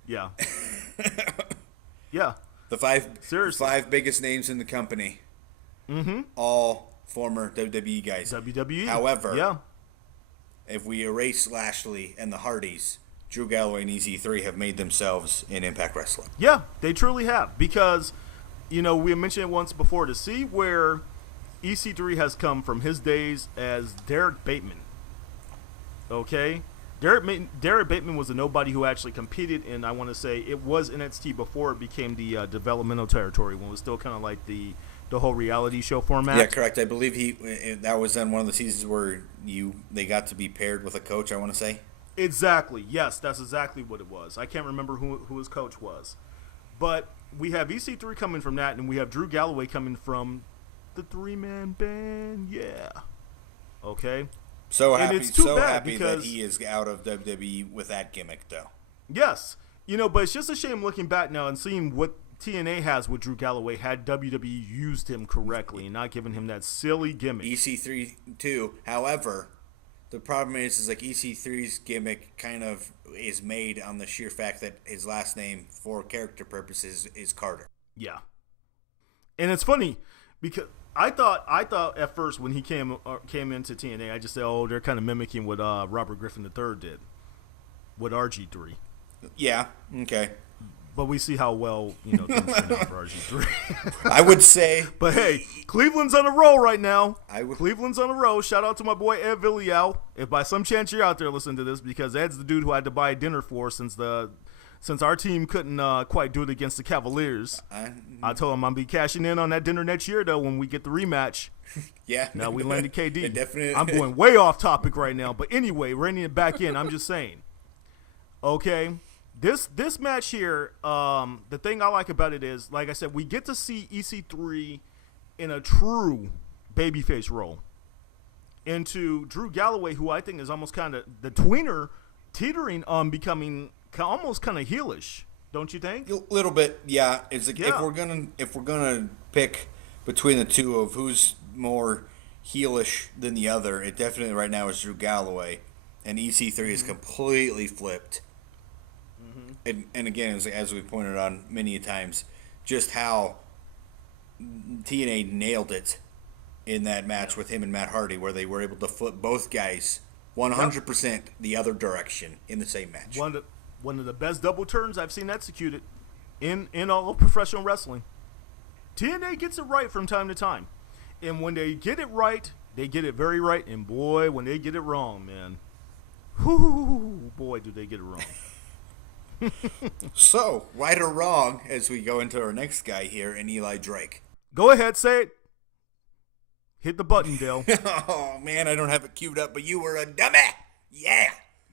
Yeah. Yeah. The five biggest names in the company. Mm-hmm. All former WWE guys. WWE. However, if we erase Lashley and the Hardys, Drew Galloway and EC3 have made themselves in Impact Wrestling. Yeah, they truly have. Because, we mentioned it once before, to see where EC3 has come from his days as Derek Bateman. Okay? Derek Bateman was a nobody who actually competed in, I want to say, it was NXT before it became the developmental territory, when it was still kind of like the whole reality show format. Yeah, correct. I believe that was on one of the seasons where they got to be paired with a coach, I want to say. Exactly. Yes, that's exactly what it was. I can't remember who his coach was. But we have EC3 coming from that, and we have Drew Galloway coming from the three-man band. Yeah. Okay? So happy that he is out of WWE with that gimmick, though. Yes. But it's just a shame looking back now and seeing what TNA has with Drew Galloway had WWE used him correctly and not given him that silly gimmick. EC3, too. However, the problem is like EC3's gimmick kind of is made on the sheer fact that his last name, for character purposes, is Carter. Yeah. And it's funny because I thought at first when he came into TNA, I just said, oh, they're kind of mimicking what Robert Griffin III did with RG3. Yeah. Okay. But we see how well things turned out for RG3. I would say. But hey, Cleveland's on a roll right now. Cleveland's on a roll. Shout out to my boy Ed Villial. If by some chance you're out there listening to this, because Ed's the dude who had to buy dinner for since our team couldn't quite do it against the Cavaliers. I told him I'll be cashing in on that dinner next year, though, when we get the rematch. Yeah. Now we landed KD. Definitely. I'm going way off topic right now. But anyway, reining it back in, I'm just saying. Okay. This match here, the thing I like about it is, like I said, we get to see EC3 in a true babyface role into Drew Galloway, who I think is almost kind of the tweener, teetering on becoming almost kind of heelish, don't you think? A little bit, yeah. It's like if we're gonna pick between the two of who's more heelish than the other, it definitely right now is Drew Galloway, and EC3 is completely flipped. And again, as we pointed on many times, just how TNA nailed it in that match with him and Matt Hardy, where they were able to flip both guys 100% the other direction in the same match. One of the best double turns I've seen executed in all of professional wrestling. TNA gets it right from time to time. And when they get it right, they get it very right. And boy, when they get it wrong, man, boy, do they get it wrong. So, right or wrong, as we go into our next guy here, in Eli Drake. Go ahead, say it. Hit the button, Dale. Oh, man, I don't have it queued up, but you were a dummy. Yeah.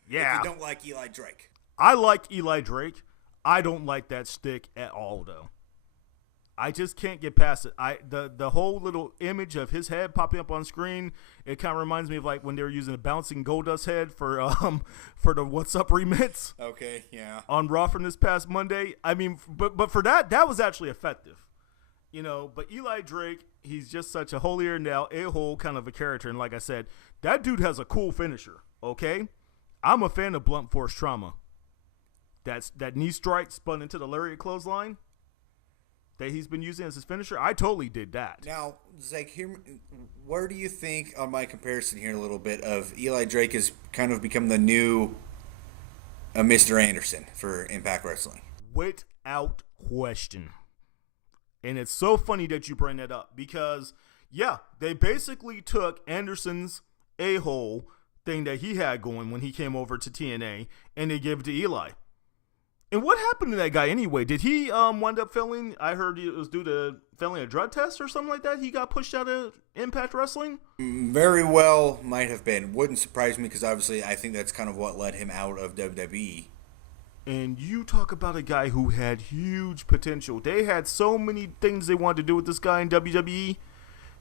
Yeah. If you don't like Eli Drake. I like Eli Drake. I don't like that stick at all, though. I just can't get past it. The whole little image of his head popping up on screen, it kind of reminds me of like when they were using a bouncing Goldust head for the What's Up remix. Okay, yeah. On Raw from this past Monday. I mean, but for that was actually effective. But Eli Drake, he's just such a holier-than-thou, a-hole kind of a character. And like I said, that dude has a cool finisher, okay? I'm a fan of blunt force trauma. That knee strike spun into the lariat clothesline that he's been using as his finisher. I totally did that. Now, Zach, where do you think, on my comparison here a little bit, of Eli Drake has kind of become the new Mr. Anderson for Impact Wrestling? Without question. And it's so funny that you bring that up because, yeah, they basically took Anderson's a-hole thing that he had going when he came over to TNA and they gave it to Eli. And what happened to that guy anyway? Did he wind up failing? I heard it was due to failing a drug test or something like that. He got pushed out of Impact Wrestling? Very well might have been. Wouldn't surprise me because obviously I think that's kind of what led him out of WWE. And you talk about a guy who had huge potential. They had so many things they wanted to do with this guy in WWE.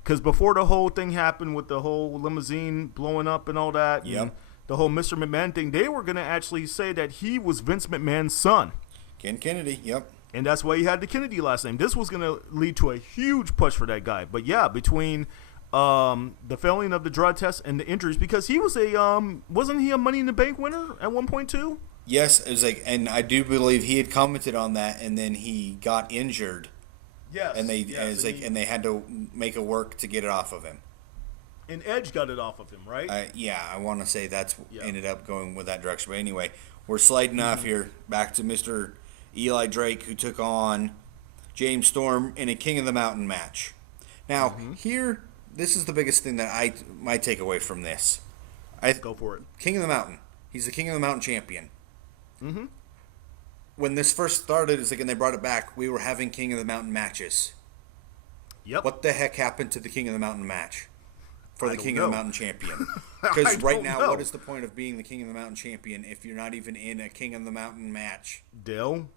Because before the whole thing happened with the whole limousine blowing up and all that. Yep. And the whole Mr. McMahon thing, they were going to actually say that he was Vince McMahon's son. Ken Kennedy, yep. And that's why he had the Kennedy last name. This was going to lead to a huge push for that guy. But yeah, between the failing of the drug test and the injuries, because he was wasn't he a Money in the Bank winner at one point too? Yes, it was like, and I do believe he had commented on that, and then he got injured. Yes, and they had to make it work to get it off of him. And Edge got it off of him, right? I want to say that's ended up going with that direction. But anyway, we're sliding off here back to Mr. Eli Drake, who took on James Storm in a King of the Mountain match. Now, here, this is the biggest thing that my takeaway from this. Go for it. King of the Mountain. He's the King of the Mountain champion. Mm-hmm. When this first started, it's like, and they brought it back, we were having King of the Mountain matches. Yep. What the heck happened to the King of the Mountain match for the King of the Mountain champion? Because right now, what is the point of being the King of the Mountain champion if you're not even in a King of the Mountain match? Dale,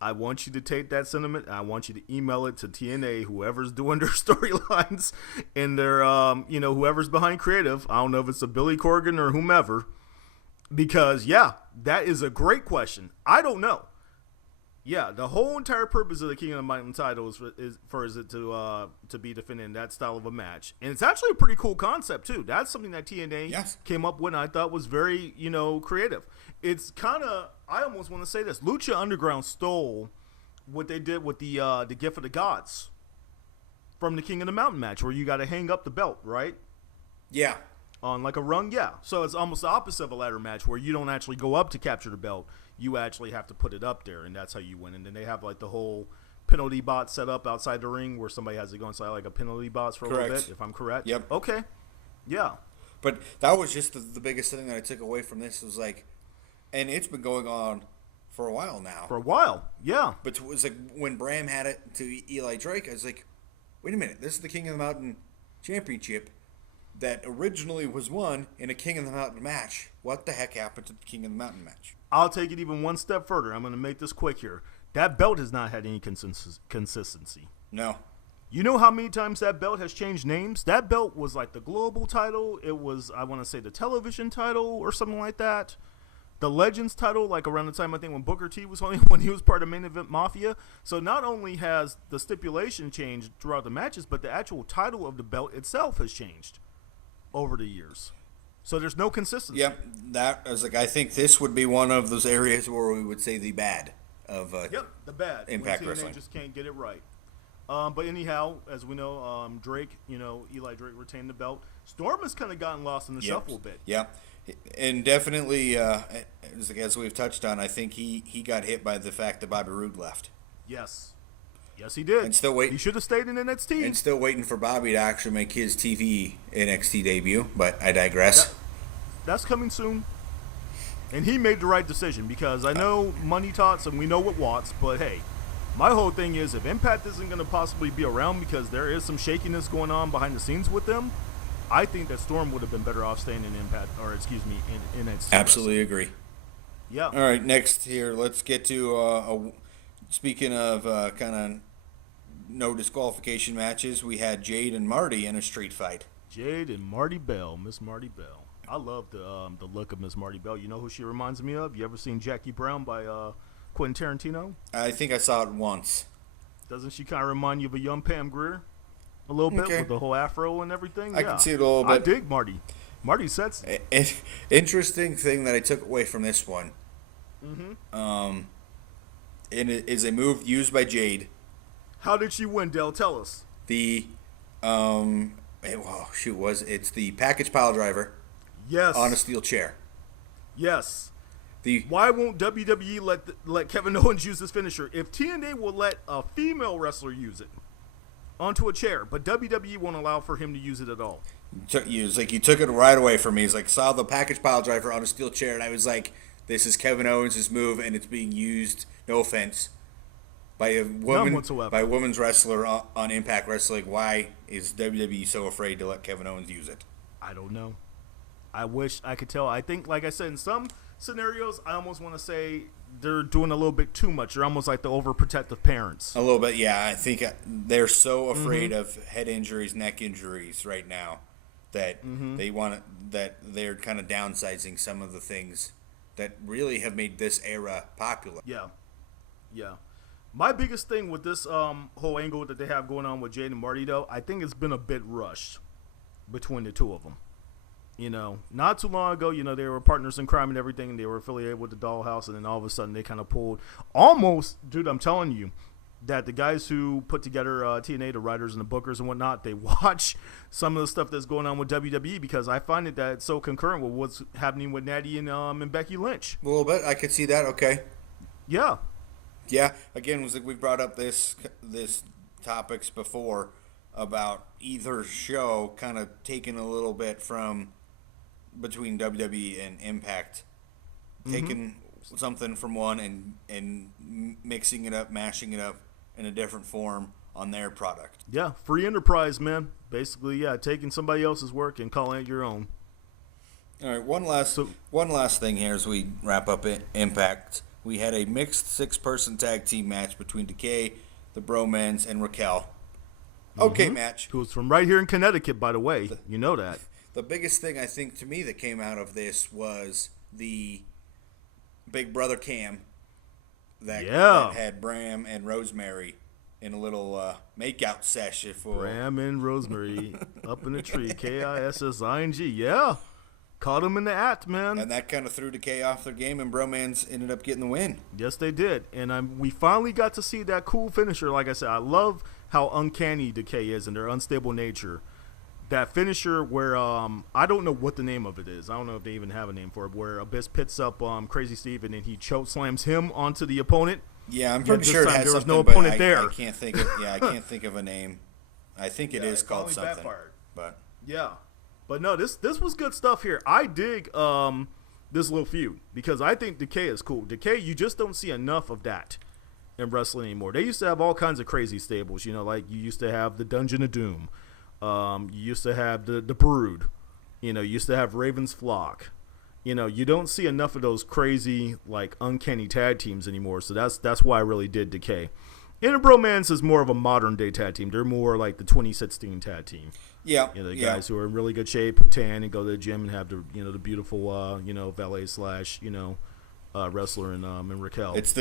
I want you to take that sentiment. I want you to email it to TNA, whoever's doing their storylines and their, whoever's behind creative. I don't know if it's a Billy Corgan or whomever. Because, yeah, that is a great question. I don't know. Yeah, the whole entire purpose of the King of the Mountain title is for it to be defending that style of a match. And it's actually a pretty cool concept, too. That's something that TNA came up with and I thought was very, creative. It's kind of, I almost want to say this. Lucha Underground stole what they did with the Gift of the Gods from the King of the Mountain match, where you got to hang up the belt, right? Yeah. On like a rung, yeah. So it's almost the opposite of a ladder match where you don't actually go up to capture the belt. You actually have to put it up there, and that's how you win. And then they have like the whole penalty box set up outside the ring where somebody has to go inside like a penalty box for a little bit, if I'm correct. Yep. Okay. Yeah. But that was just the biggest thing that I took away from this was like, and it's been going on for a while now. For a while, yeah. But it was like when Bram had it to Eli Drake, I was like, wait a minute, this is the King of the Mountain Championship that originally was won in a King of the Mountain match. What the heck happened to the King of the Mountain match? I'll take it even one step further. I'm going to make this quick here. That belt has not had any consistency. No. You know how many times that belt has changed names? That belt was like the global title. It was, I want to say, the television title or something like that. The Legends title, like around the time I think when Booker T was on, when he was part of Main Event Mafia. So not only has the stipulation changed throughout the matches, but the actual title of the belt itself has changed over the years. So there's no consistency. Yep, that I was like, I think this would be one of those areas where we would say the bad of the bad Impact when Wrestling. just can't get it right. But anyhow, as we know, Drake, Eli Drake retained the belt. Storm has kind of gotten lost in the shuffle a bit. Yeah, and definitely, as we've touched on, I think he got hit by the fact that Bobby Roode left. Yes, he did. And still waiting. He should have stayed in NXT. And still waiting for Bobby to actually make his TV NXT debut, but I digress. That's coming soon. And he made the right decision because I know money talks and we know what Watts, but hey, my whole thing is if Impact isn't going to possibly be around because there is some shakiness going on behind the scenes with them, I think that Storm would have been better off staying in Impact, or excuse me, in NXT. Absolutely agree. Yeah. All right, next here, let's get to speaking of kind of no disqualification matches. We had Jade and Marty in a street fight. Jade and Marty Bell, Miss Marty Bell. I love the look of Miss Marty Bell. You know who she reminds me of? You ever seen Jackie Brown by Quentin Tarantino? I think I saw it once. Doesn't she kind of remind you of a young Pam Grier? A little bit with the whole afro and everying? I can see it a little bit. I dig Marty. Marty's sexy. Interesting thing that I took away from this one. Mm-hmm. It is a move used by Jade. How did she win, Dale? Tell us. It's the package pile driver. Yes. On a steel chair. Yes. Why won't WWE let Kevin Owens use this finisher? If TNA will let a female wrestler use it onto a chair, but WWE won't allow for him to use it at all. You took it right away from me. It's like saw the package pile driver on a steel chair, and I was like, "This is Kevin Owens' move, and it's being used. No offense, by a women's wrestler on Impact Wrestling. Why is WWE so afraid to let Kevin Owens use it? I don't know. I wish I could tell. I think, like I said, in some scenarios, I almost want to say they're doing a little bit too much. They're almost like the overprotective parents. A little bit, yeah. I think they're so afraid of head injuries, neck injuries right now that that they're kind of downsizing some of the things that really have made this era popular. Yeah. My biggest thing with this whole angle that they have going on with Jade and Marty, though, I think it's been a bit rushed between the two of them. You know, not too long ago, you know, they were partners in crime and everything, and they were affiliated with the Dollhouse, and then all of a sudden they kind of pulled almost, dude, I'm telling you, that the guys who put together TNA, the writers and the bookers and whatnot, they watch some of the stuff that's going on with WWE, because I find it that it's so concurrent with what's happening with Natty and Becky Lynch. A little bit. I could see that. Okay. Yeah. Yeah. Again, was like we brought up this topics before about either show kind of taking a little bit from between WWE and Impact, taking something from one and mixing it up, mashing it up in a different form on their product. Yeah, free enterprise, man. Basically, yeah, taking somebody else's work and calling it your own. All right, one last thing here as we wrap up Impact. We had a mixed 6-person tag team match between Decay, the Bromans, and Raquel. Okay, match. Who's from right here in Connecticut, by the way. You know that. The biggest thing I think to me that came out of this was the Big Brother Cam that had Bram and Rosemary in a little makeout session for Bram and Rosemary up in the tree. Kising. Yeah. Caught him in the act, man. And that kind of threw Decay off their game, and Bromans ended up getting the win. Yes, they did. And we finally got to see that cool finisher. Like I said, I love how uncanny Decay is and their unstable nature. That finisher where I don't know what the name of it is. I don't know if they even have a name for it. Where Abyss pits up Crazy Steve and then he choke slams him onto the opponent. Yeah, I'm pretty sure it has there was something, no opponent there. I can't think of. Yeah, I can't think of a name. I think it is called something. Backfired. But yeah, but no, this was good stuff here. I dig this little feud because I think Decay is cool. Decay, you just don't see enough of that in wrestling anymore. They used to have all kinds of crazy stables. You know, like you used to have the Dungeon of Doom. You used to have the Brood. You know, you used to have Raven's Flock. You know, you don't see enough of those crazy, like, uncanny tag teams anymore. So that's why I really did Decay. And the Bromance is more of a modern-day tag team. They're more like the 2016 tag team. Yeah. You know, the guys who are in really good shape, tan, and go to the gym and have the, you know, the beautiful, valet slash, wrestler in Raquel. It's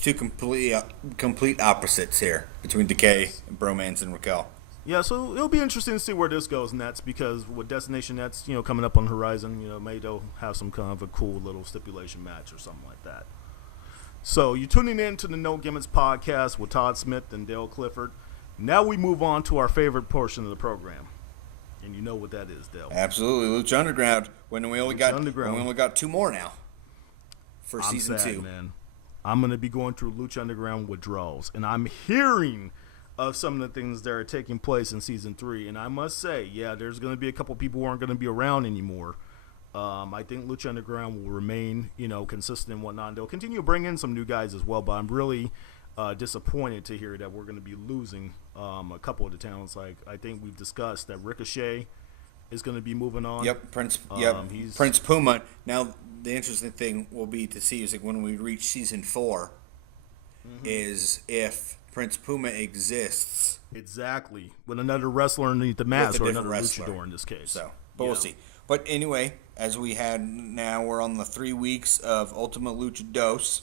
two complete opposites here between Decay and Bromance and Raquel. Yeah, so it'll be interesting to see where this goes next because with Destination Nets, coming up on the horizon, maybe they'll have some kind of a cool little stipulation match or something like that. So you're tuning in to the No Gimmicks podcast with Todd Smith and Dale Clifford. Now we move on to our favorite portion of the program. And you know what that is, Dale. Absolutely. Lucha Underground. When we only got 2 more now for season 2. Man. I'm going to be going through Lucha Underground withdrawals. And I'm hearing of some of the things that are taking place in season 3, and I must say, yeah, there's going to be a couple people who aren't going to be around anymore. I think Lucha Underground will remain, consistent and whatnot. They'll continue to bring in some new guys as well, but I'm really disappointed to hear that we're going to be losing a couple of the talents. Like I think we've discussed that Ricochet is going to be moving on. Yep, Prince Puma. Now the interesting thing will be to see is like when we reach season 4, is if Prince Puma exists. Exactly. With another wrestler underneath the mask or another luchador in this case. So, but we'll see. But anyway, as we're on the 3 weeks of Ultima Lucha Dos.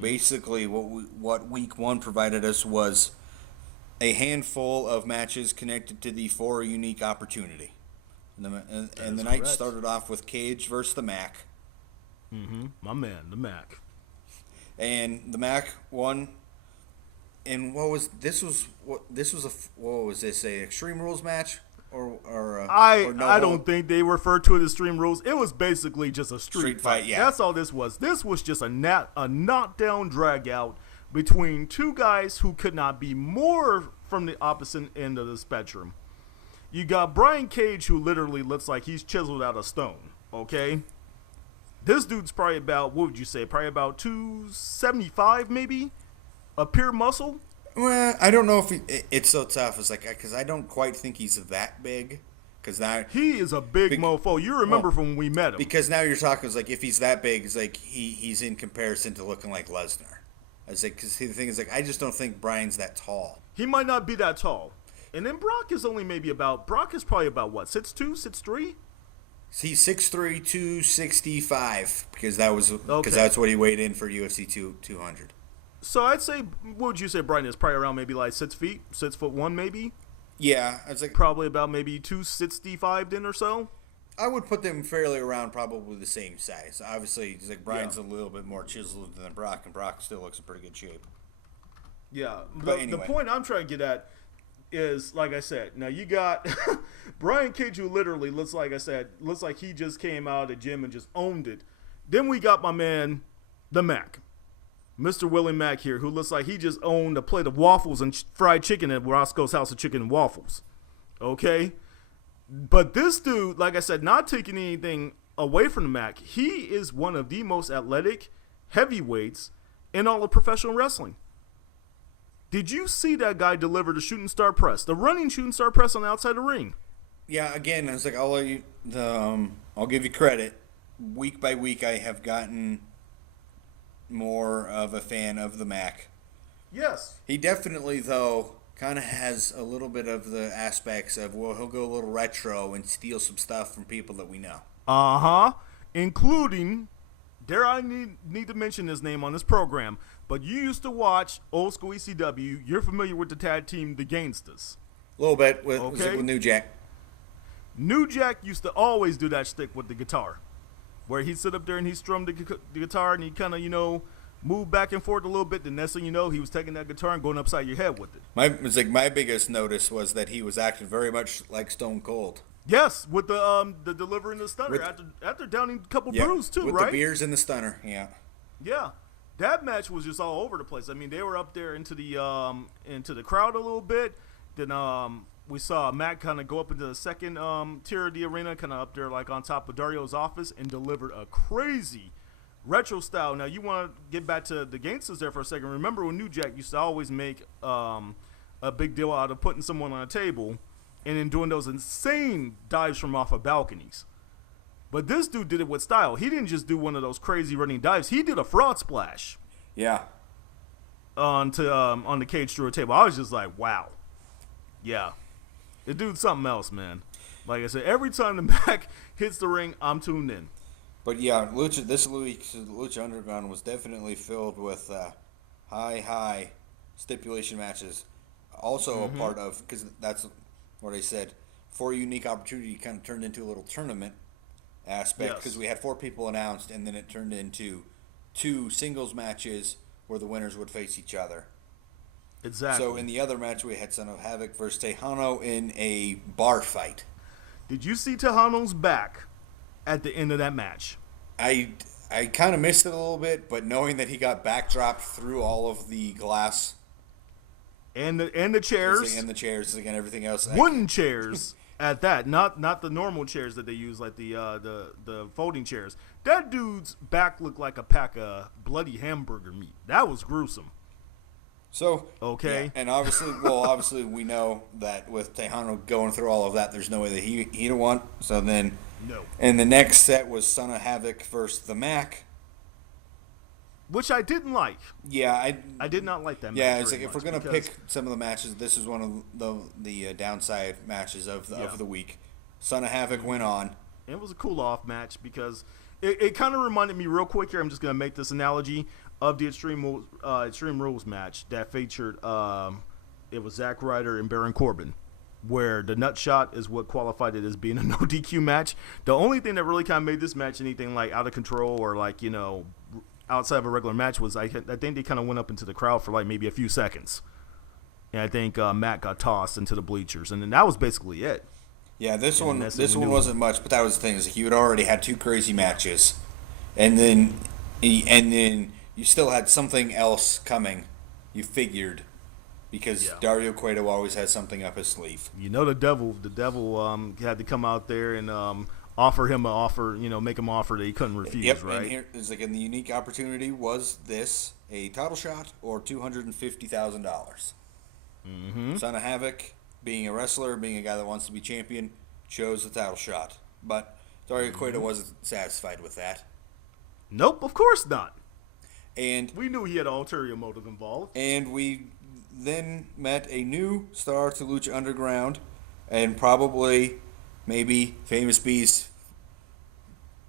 Basically, what week 1 provided us was a handful of matches connected to the 4 unique opportunity. And the night started off with Cage versus the Mac. My man, the Mac. And the Mac won. And what was this? What was this? A Extreme Rules match I don't think they referred to it as Extreme Rules. It was basically just a street fight. Yeah, that's all this was. This was just a knockdown drag out between 2 guys who could not be more from the opposite end of the spectrum. You got Brian Cage, who literally looks like he's chiseled out of stone. Okay, this dude's probably about, what would you say? Probably about 275, maybe. A pure muscle? Well, I don't know if it's so tough. It's like because I don't quite think he's that big. Because now he is a big mofo. You remember from when we met him? Because now you're talking. It's like if he's that big, it's like he's in comparison to looking like Lesnar. It's like because the thing is like I just don't think Brian's that tall. He might not be that tall. And then Brock is probably about what, 6'2", 6'3"? He's 6'3", 265 because that's what he weighed in for UFC 200. So I'd say, what would you say, Brian, is probably around maybe like 6 feet, 6'1" maybe? Yeah, I was like probably about maybe 265 then or so. I would put them fairly around probably the same size. Obviously, it's like Brian's a little bit more chiseled than Brock, and Brock still looks in pretty good shape. Yeah, but anyway. The point I'm trying to get at is, like I said, now you got Brian Cage, who literally looks like he just came out of the gym and just owned it. Then we got my man, the Mac, Mr. Willie Mack here, who looks like he just owned a plate of waffles and fried chicken at Roscoe's House of Chicken and Waffles. Okay? But this dude, like I said, not taking anything away from the Mac, he is one of the most athletic heavyweights in all of professional wrestling. Did you see that guy deliver the shooting star press, the running shooting star press on the outside of the ring? Yeah, again, I was like, I'll give you credit. Week by week, I have gotten more of a fan of the Mac. Yes. He definitely, though, kind of has a little bit of the aspects of, well, he'll go a little retro and steal some stuff from people that we know. Uh-huh. Including, dare I need to mention his name on this program, but you used to watch old school ECW. You're familiar with the tag team, the Gangstas. A little bit with New Jack. New Jack used to always do that shtick with the guitar, where he'd sit up there and he'd strum the guitar and he'd kind of, move back and forth a little bit. The next thing you know, he was taking that guitar and going upside your head with it. My biggest notice was that he was acting very much like Stone Cold. Yes, with the delivering the stunner after downing a couple brews too, with right? With the beers and the stunner, yeah. Yeah. That match was just all over the place. I mean, they were up there into the crowd a little bit. Then we saw Matt kind of go up into the second tier of the arena, kind of up there like on top of Dario's office, and delivered a crazy retro style. Now, you want to get back to the Gangsters there for a second. Remember when New Jack used to always make a big deal out of putting someone on a table and then doing those insane dives from off of balconies. But this dude did it with style. He didn't just do one of those crazy running dives. He did a fraud splash. Yeah. On the cage through a table. I was just like, wow. Yeah. The dude's something else, man. Like I said, every time the Mac hits the ring, I'm tuned in. But yeah, this Lucha Underground was definitely filled with high stipulation matches. Also a part of, because that's what I said, 4 unique opportunity kind of turned into a little tournament aspect, because we had 4 people announced, and then it turned into 2 singles matches where the winners would face each other. Exactly. So in the other match, we had Son of Havoc versus Tejano in a bar fight. Did you see Tejano's back at the end of that match? I kind of missed it a little bit, but knowing that he got backdropped through all of the glass and the chairs and everything else, wooden chairs at that, not the normal chairs that they use like the folding chairs. That dude's back looked like a pack of bloody hamburger meat. That was gruesome. So okay, yeah, and obviously we know that with Tejano going through all of that, there's no way that he'd have won. So then, no. And the next set was Son of Havoc versus the Mac, which I didn't like. Yeah, I did not like that match. Yeah, it's like if we're gonna pick some of the matches, this is one of the downside matches of the week. Son of Havoc went on. It was a cool off match because it kind of reminded me real quick here. I'm just gonna make this analogy of the Extreme Rules match that featured it was Zack Ryder and Baron Corbin, where the nut shot is what qualified it as being a no DQ match. The only thing that really kind of made this match anything like out of control or like outside of a regular match was I think they kind of went up into the crowd for like maybe a few seconds, and I think Matt got tossed into the bleachers, and then that was basically it. Yeah, this one wasn't much, but that was the thing, is he had already had 2 crazy matches, and then you still had something else coming, you figured, because Dario Cueto always has something up his sleeve. The devil had to come out there and offer him an offer, make him an offer that he couldn't refuse, right? And here is the unique opportunity was this, a title shot or $250,000. Mm-hmm. Son of Havoc, being a wrestler, being a guy that wants to be champion, chose the title shot. But Dario Cueto wasn't satisfied with that. Nope, of course not. And we knew he had an ulterior motive involved. And we then met a new star to Lucha Underground, and probably maybe Famous B's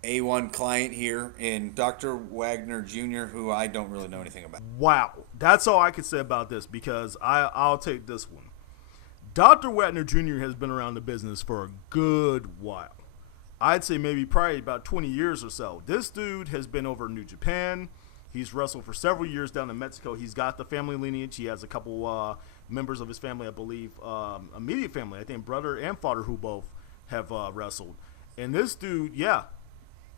A1 client here in Dr. Wagner Jr., who I don't really know anything about. Wow. That's all I can say about this because I'll take this one. Dr. Wagner Jr. has been around the business for a good while. I'd say maybe probably about 20 years or so. This dude has been over in New Japan. He's wrestled for several years down in Mexico. He's got the family lineage. He has a couple members of his family, I believe, immediate family, I think brother and father, who both have wrestled. And this dude, yeah,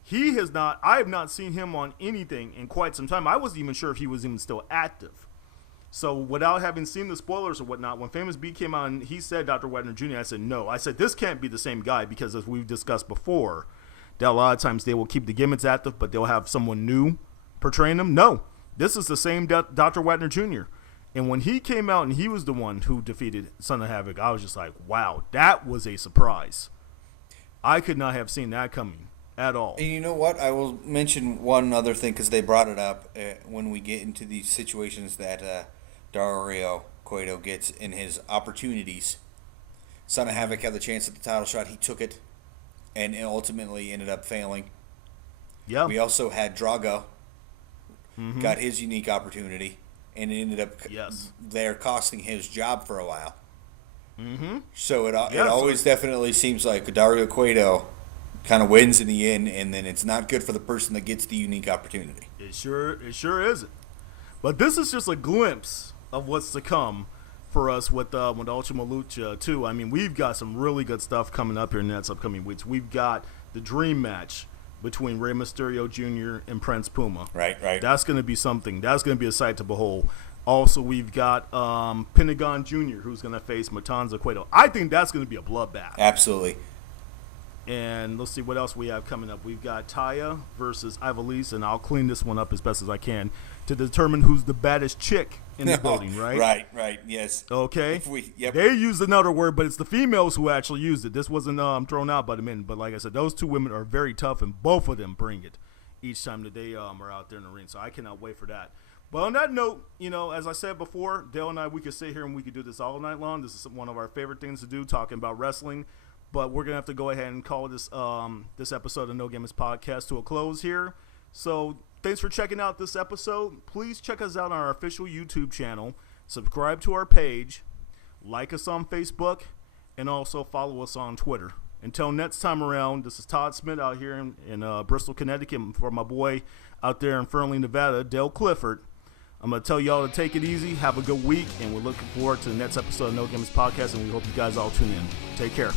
he has not, I have not seen him on anything in quite some time. I wasn't even sure if he was even still active. So without having seen the spoilers or whatnot, when Famous B came out and he said Dr. Wagner Jr., I said no. I said this can't be the same guy because as we've discussed before, that a lot of times they will keep the gimmicks active, but they'll have someone new portraying them. No, this is the same Dr. Wagner Jr. And when he came out and he was the one who defeated Son of Havoc, I was just like, wow, that was a surprise. I could not have seen that coming at all. And you know what? I will mention one other thing because they brought it up when we get into these situations that Dario Cueto gets in his opportunities. Son of Havoc had the chance at the title shot. He took it and ultimately ended up failing. Yeah. We also had Drago. Got his unique opportunity, and it ended up there costing his job for a while. So it always definitely seems like Dario Cueto kind of wins in the end, and then it's not good for the person that gets the unique opportunity. It sure isn't. But this is just a glimpse of what's to come for us with Ultima Lucha 2. I mean, we've got some really good stuff coming up here in the next upcoming weeks. We've got the dream match between Rey Mysterio Jr. and Prince Puma. Right. That's going to be something. That's going to be a sight to behold. Also, we've got Pentagon Jr., who's going to face Matanza Cueto. I think that's going to be a bloodbath. Absolutely. And let's see what else we have coming up. We've got Taya versus Ivelisse, and I'll clean this one up as best as I can to determine who's the baddest chick in the building, right? Right, yes. Okay. They used another word, but it's the females who actually used it. This wasn't thrown out by the men, but like I said, those two women are very tough, and both of them bring it each time that they are out there in the ring. So I cannot wait for that. But on that note, as I said before, Dale and I, we could sit here and we could do this all night long. This is one of our favorite things to do, talking about wrestling. But we're going to have to go ahead and call this this episode of No Gimmicks Podcast to a close here. So thanks for checking out this episode. Please check us out on our official YouTube channel. Subscribe to our page. Like us on Facebook. And also follow us on Twitter. Until next time around, this is Todd Smith out here in Bristol, Connecticut. For my boy out there in Fernley, Nevada, Dale Clifford. I'm going to tell y'all to take it easy. Have a good week. And we're looking forward to the next episode of No Gimmicks Podcast. And we hope you guys all tune in. Take care.